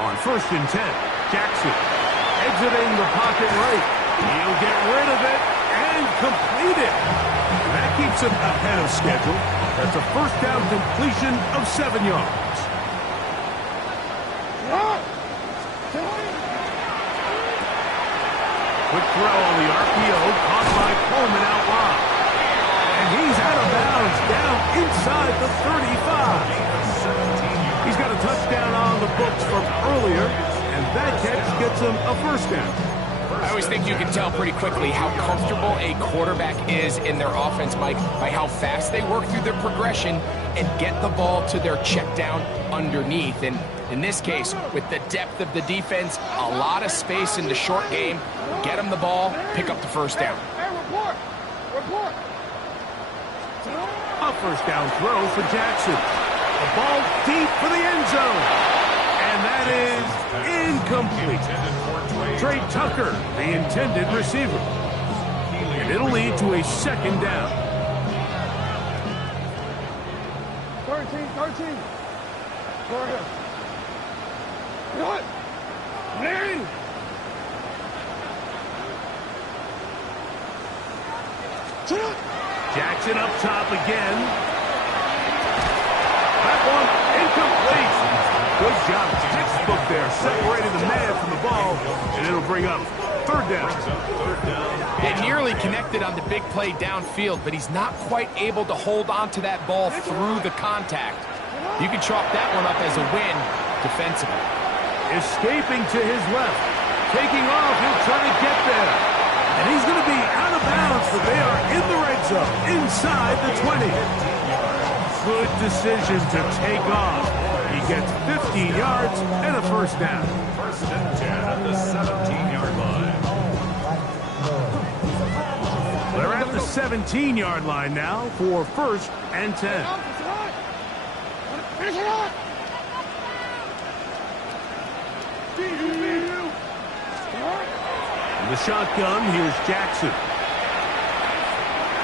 On 1st and 10, Jackson exiting the pocket right. He'll get rid of it and complete it. That keeps him ahead of schedule. That's a first down completion of 7 yards. Quick throw on the RPO, caught by Coleman out wide. And he's out of bounds, down inside the 35. He's got a touchdown on the books from earlier, and that catch gets him a first down. I always think you can tell pretty quickly how comfortable a quarterback is in their offense, Mike, by how fast they work through their progression and get the ball to their check down underneath. And in this case, with the depth of the defense, a lot of space in the short game, get them the ball, pick up the first down. Report! A first down throw for Jackson. The ball deep for the end zone. And that is incomplete. Trey Tucker, the intended receiver. And it'll lead to a second down. 13. Go ahead. What? Larry! Jackson up top again. That one incomplete. Good job. Textbook there. Separating the man from the ball. And it'll bring up third down. And nearly connected on the big play downfield, but he's not quite able to hold on to that ball through the contact. You can chalk that one up as a win defensively. Escaping to his left. Taking off. He'll try to get there. And he's going to be out of bounds, but they are in the red zone, inside the 20. Good decision to take off. He gets 15 yards and a first down. 1st and 10 at the 17-yard line. They're at the 17-yard line now for 1st and 10. Finish it up! The shotgun, here's Jackson.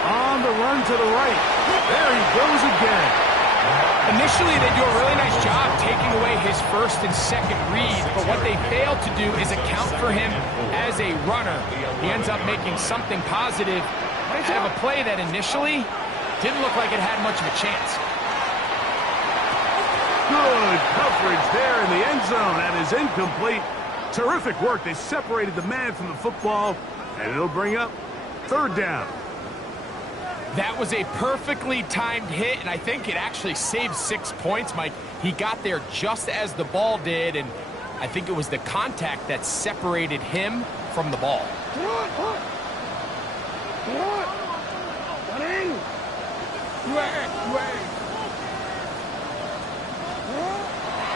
On the run to the right. There he goes again. Initially, they do a really nice job taking away his first and second read, but what they failed to do is account for him as a runner. He ends up making something positive out of a play that initially didn't look like it had much of a chance. Good coverage there in the end zone. That is incomplete. Terrific work. They separated the man from the football, and it'll bring up third down. That was a perfectly timed hit, and I think it actually saved 6 points, Mike. He got there just as the ball did, and I think it was the contact that separated him from the ball.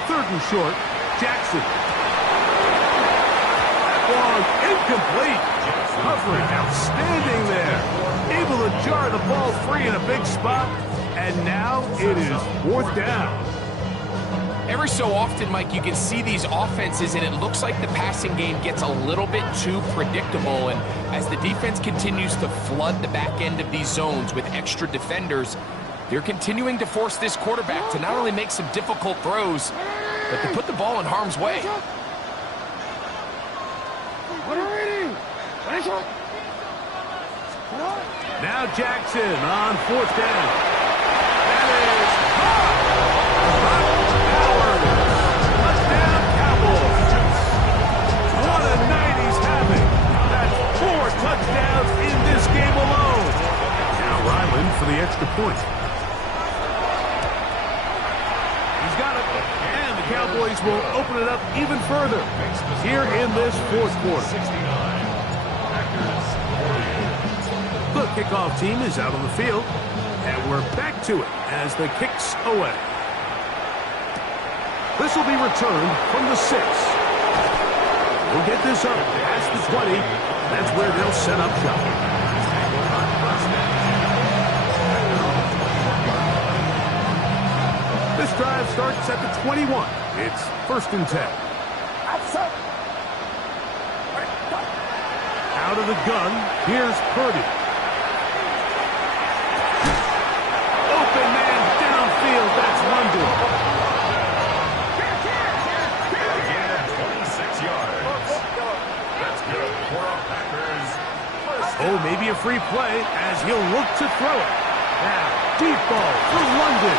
Third and short, Jackson. That ball incomplete. Covering outstanding there. Able to jar the ball free in a big spot. And now it is fourth down. Every so often, Mike, you can see these offenses, and it looks like the passing game gets a little bit too predictable. And as the defense continues to flood the back end of these zones with extra defenders, they're continuing to force this quarterback to not only make some difficult throws, but to put the ball in harm's way. Now Jackson on 4th down. That is caught. Howard. Touchdown, Cowboys. What a night he's having. That's 4 touchdowns in this game alone. Now Ryland for the extra point. He's got it. And the Cowboys will open it up even further here in this 4th quarter. The kickoff team is out on the field, and we're back to it as the kick's away. This will be returned from the 6. We'll get this up past the 20. That's where they'll set up shop. This drive starts at the 21. It's 1st and 10. Out of the gun, here's Purdy. Open man downfield, that's London. 26 yards. That's good for our Packers. Oh, maybe a free play as he'll look to throw it. Now, deep ball for London.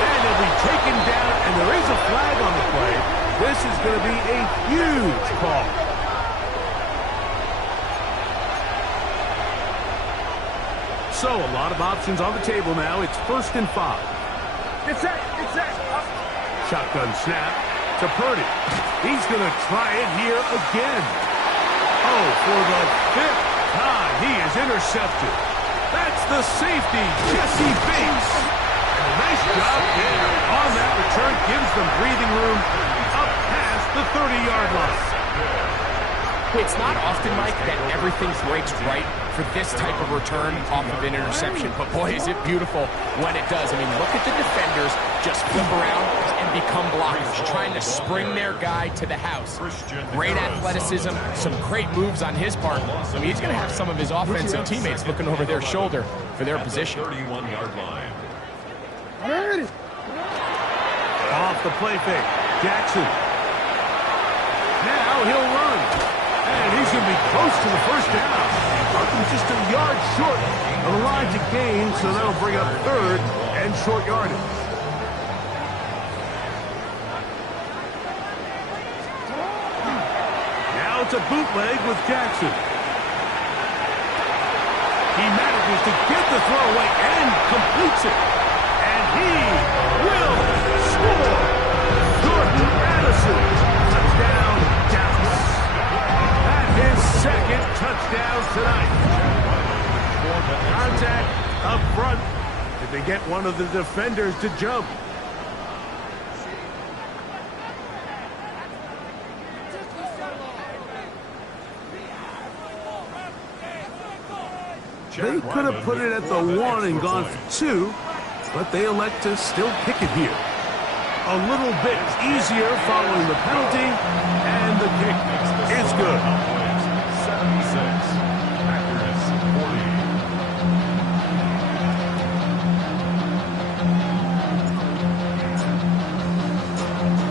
And he'll be taken down, and there is a flag on the play. This is going to be a huge call. So, a lot of options on the table now. It's 1st and 5. Get set. Shotgun snap to Purdy. He's going to try it here again. Oh, for the 5th time, he is intercepted. That's the safety, Jesse Bates. And a nice job there on that return. Gives them breathing room up past the 30-yard line. It's not often, Mike, that everything breaks right for this type of return off of an interception. But, boy, is it beautiful when it does. I mean, look at the defenders just flip around and become blockers, trying to spring their guy to the house. Great athleticism, some great moves on his part. I mean, he's going to have some of his offensive teammates looking over their shoulder for their position. 31-yard line. Off the play fake, Jackson. Now he'll run. And he's going to be close to the 1st down. Arkham just a yard short of the line to gain, so that'll bring up 3rd and short yardage. Now it's a bootleg with Jackson. He manages to get the throw away and completes it. And he will score. Jordan Addison. Touchdown, Dallas. His 2nd touchdown tonight. Contact up front. Did they get one of the defenders to jump? They could have put it at the 1 and gone for 2, but they elect to still kick it here. A little bit easier following the penalty, and the kick is good. 76. Packers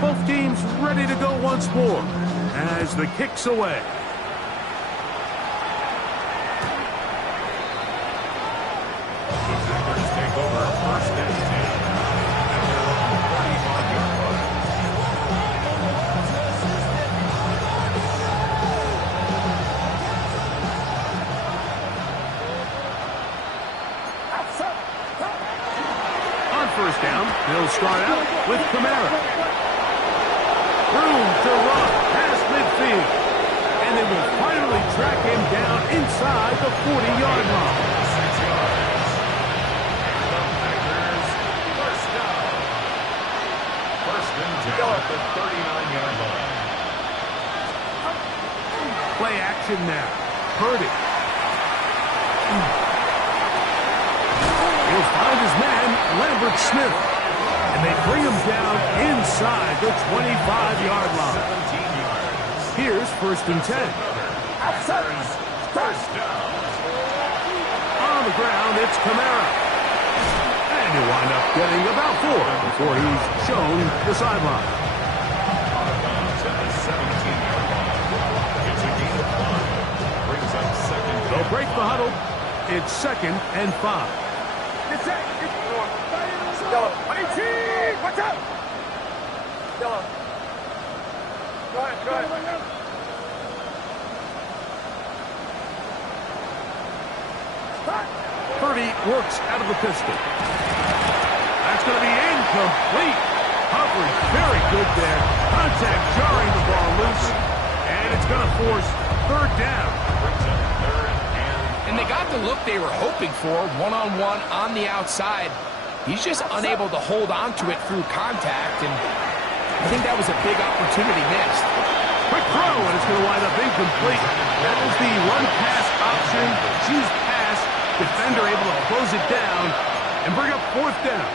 40. Both teams ready to go once more as the kick's away. The Packers take over 1st and 10. On 1st down, they'll start out with Kamara. Room to run past midfield. And they will finally track him down inside the 40-yard line. 6 yards. The Packers, 1st down. 1st and 10 at the 39-yard line. Play action now. Purdy. He'll find his man, Lambert Smith. And they bring him down inside the 25-yard line. Here's 1st and 10. First down. On the ground, it's Kamara. And he'll wind up getting about 4 before he's shown the sideline. They'll break the huddle. It's 2nd and 5. Get set. Watch out. Go ahead. Purdy works out of the pistol. That's going to be incomplete. Coverage very good there. Contact jarring the ball loose. And it's going to force 3rd down. And they got the look they were hoping for, one-on-one on the outside. He's just unable to hold on to it through contact, and I think that was a big opportunity missed. Quick throw, and it's going to wind up incomplete. That was the run-pass option. Choose pass. Defender able to close it down and bring up 4th down.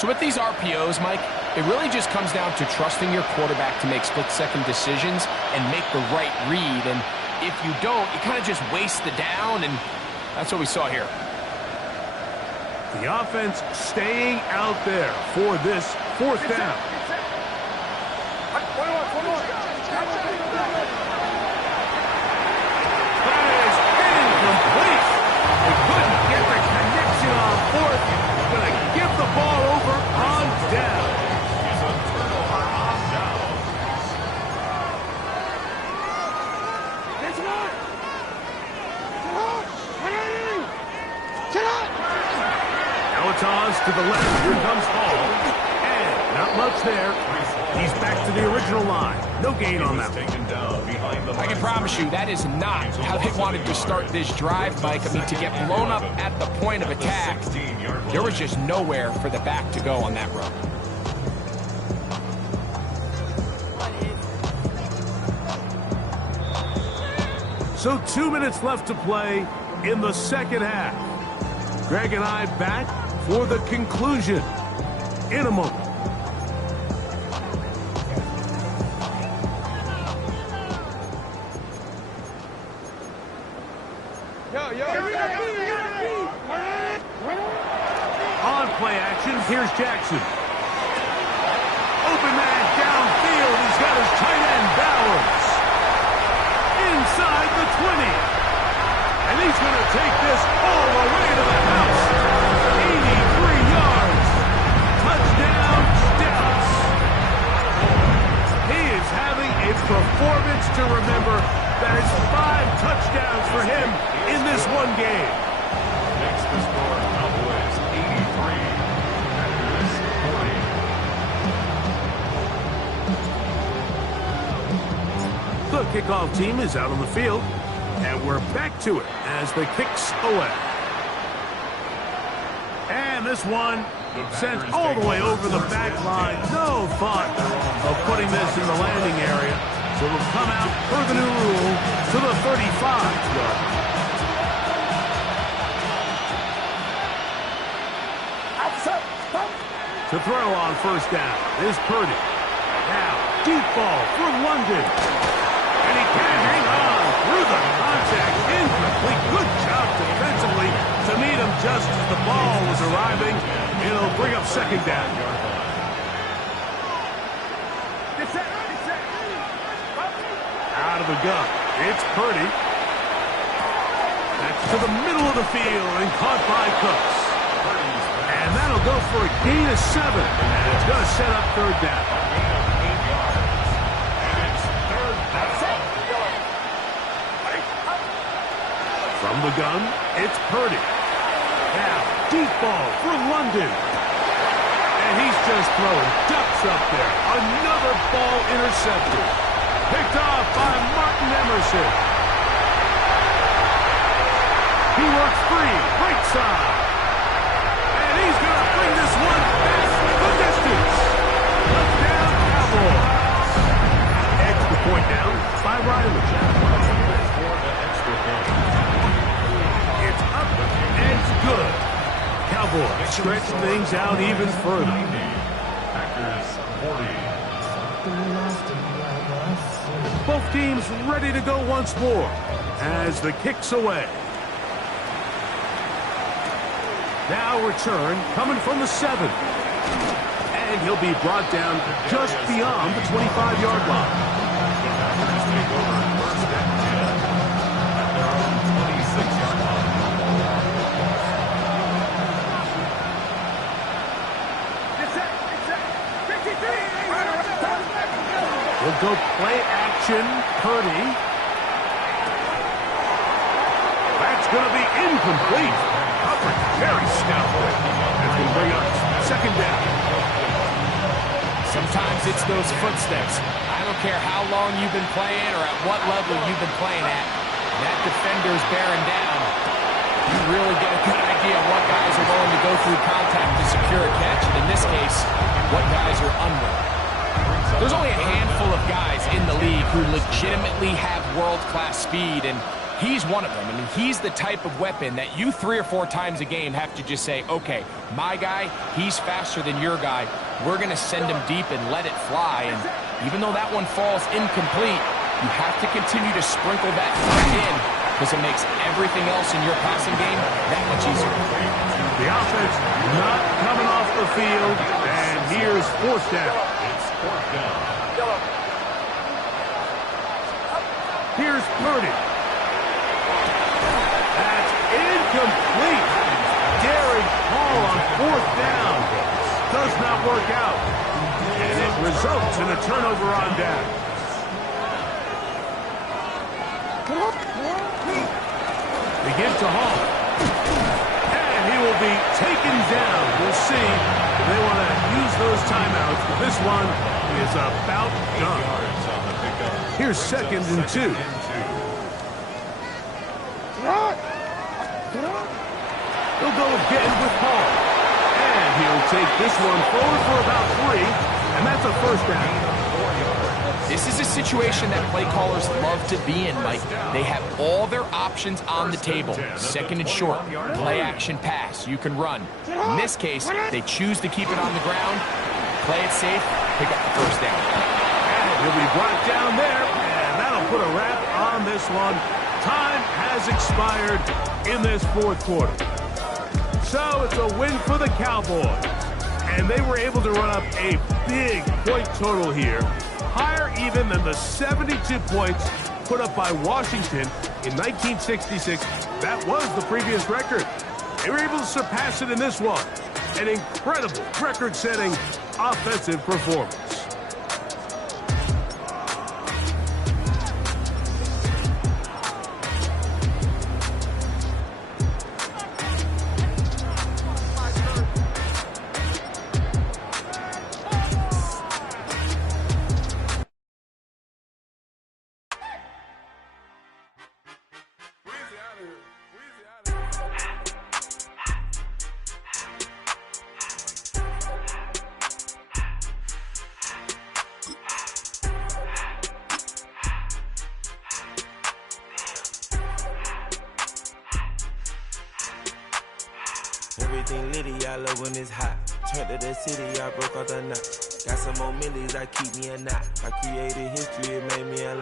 So with these RPOs, Mike, it really just comes down to trusting your quarterback to make split-second decisions and make the right read. And if you don't, you kind of just waste the down, and that's what we saw here. The offense staying out there for this 4th down. That is incomplete. They couldn't get the connection on 4th. Going to give the ball over on down. He's a turnover on down. Now it's Oz to the left. Here comes Hall. And not much there. He's back to the original line. No gain on that one. I can promise you that is not how they wanted to start this drive, Mike. I mean, to get blown up at the point of attack, there was just nowhere for the back to go on that run. So 2 minutes left to play in the 2nd half. Greg and I back for the conclusion in a moment. On play action, here's Jackson. Open man downfield. He's got his tight end Bowers. Inside the 20. And he's going to take this all the way to the house. 83 yards. Touchdown, Dallas. He is having a performance to remember. That is 5 touchdowns for him in this one game. Makes the score Cowboys 83. Packers 40. The kickoff team is out on the field, and we're back to it as the kicks away. And this one sent all the way over the back line. No thought of putting this in the landing area. So it'll come out per the new rule to the 35-yard line. To throw on 1st down is Purdy. Now, deep ball for London. And he can hang on through the contact. Incomplete. Good job defensively to meet him just as the ball was arriving. It'll bring up 2nd down. Out of the gun. It's Purdy. That's to the middle of the field and caught by Cooks. And that'll go for a gain of 7. And it's going to set up 3rd down. From the gun, it's Purdy. Now, deep ball for London. And he's just throwing ducks up there. Another ball intercepted. Picked off by Martin Emerson. He works free, right side. And he's going to bring this one back the distance. Touchdown, Cowboys. Extra point down by Riley. It's up and it's good. stretch things out even further. Packers 40. Both teams ready to go once more as the kick's away. Now return coming from the 7. And he'll be brought down just beyond the 25-yard line. The Packers take over first and 10 at their own 26-yard line. We'll go play action. Purdy. That's going to be incomplete. Coverage very stout. That's going to bring up second down. Sometimes it's those footsteps. I don't care how long you've been playing or at what level you've been playing at. That defender's bearing down. You really get a good idea of what guys are willing to go through contact to secure a catch. And in this case, what guys are unwilling. There's only a handful of guys in the league who legitimately have world-class speed, and he's one of them. I mean, he's the type of weapon that you 3 or 4 times a game have to just say, okay, my guy, he's faster than your guy. We're going to send him deep and let it fly. And even though that one falls incomplete, you have to continue to sprinkle that threat in because it makes everything else in your passing game that much easier. The offense not coming off the field, and here's fourth down. It's fourth down. Here's Purdy. That's incomplete. Daring Hall on fourth down. Does not work out. And it results in a turnover on down. They give to Hall. And he will be taken down. We'll see if they want to use those timeouts. But this one is about done. Yards on the pickup. Here's second and 2. He'll go again with Hall. And he'll take this one forward for about 3. And that's a first down. This is a situation that play callers love to be in, Mike. They have all their options on the table. Second and short, play action pass. You can run. In this case, they choose to keep it on the ground, play it safe, pick up the first down. And he'll be brought down there. And that'll put a wrap on this one. Time has expired in this fourth quarter. So it's a win for the Cowboys. And they were able to run up a big point total here. Higher even than the 72 points put up by Washington in 1966. That was the previous record. They were able to surpass it in this one. An incredible record-setting offensive performance. Everything litty, I love when it's hot. Turned to the city, I broke all the knot. Got some more millies, I keep me a knot. I created history, it made me a lot.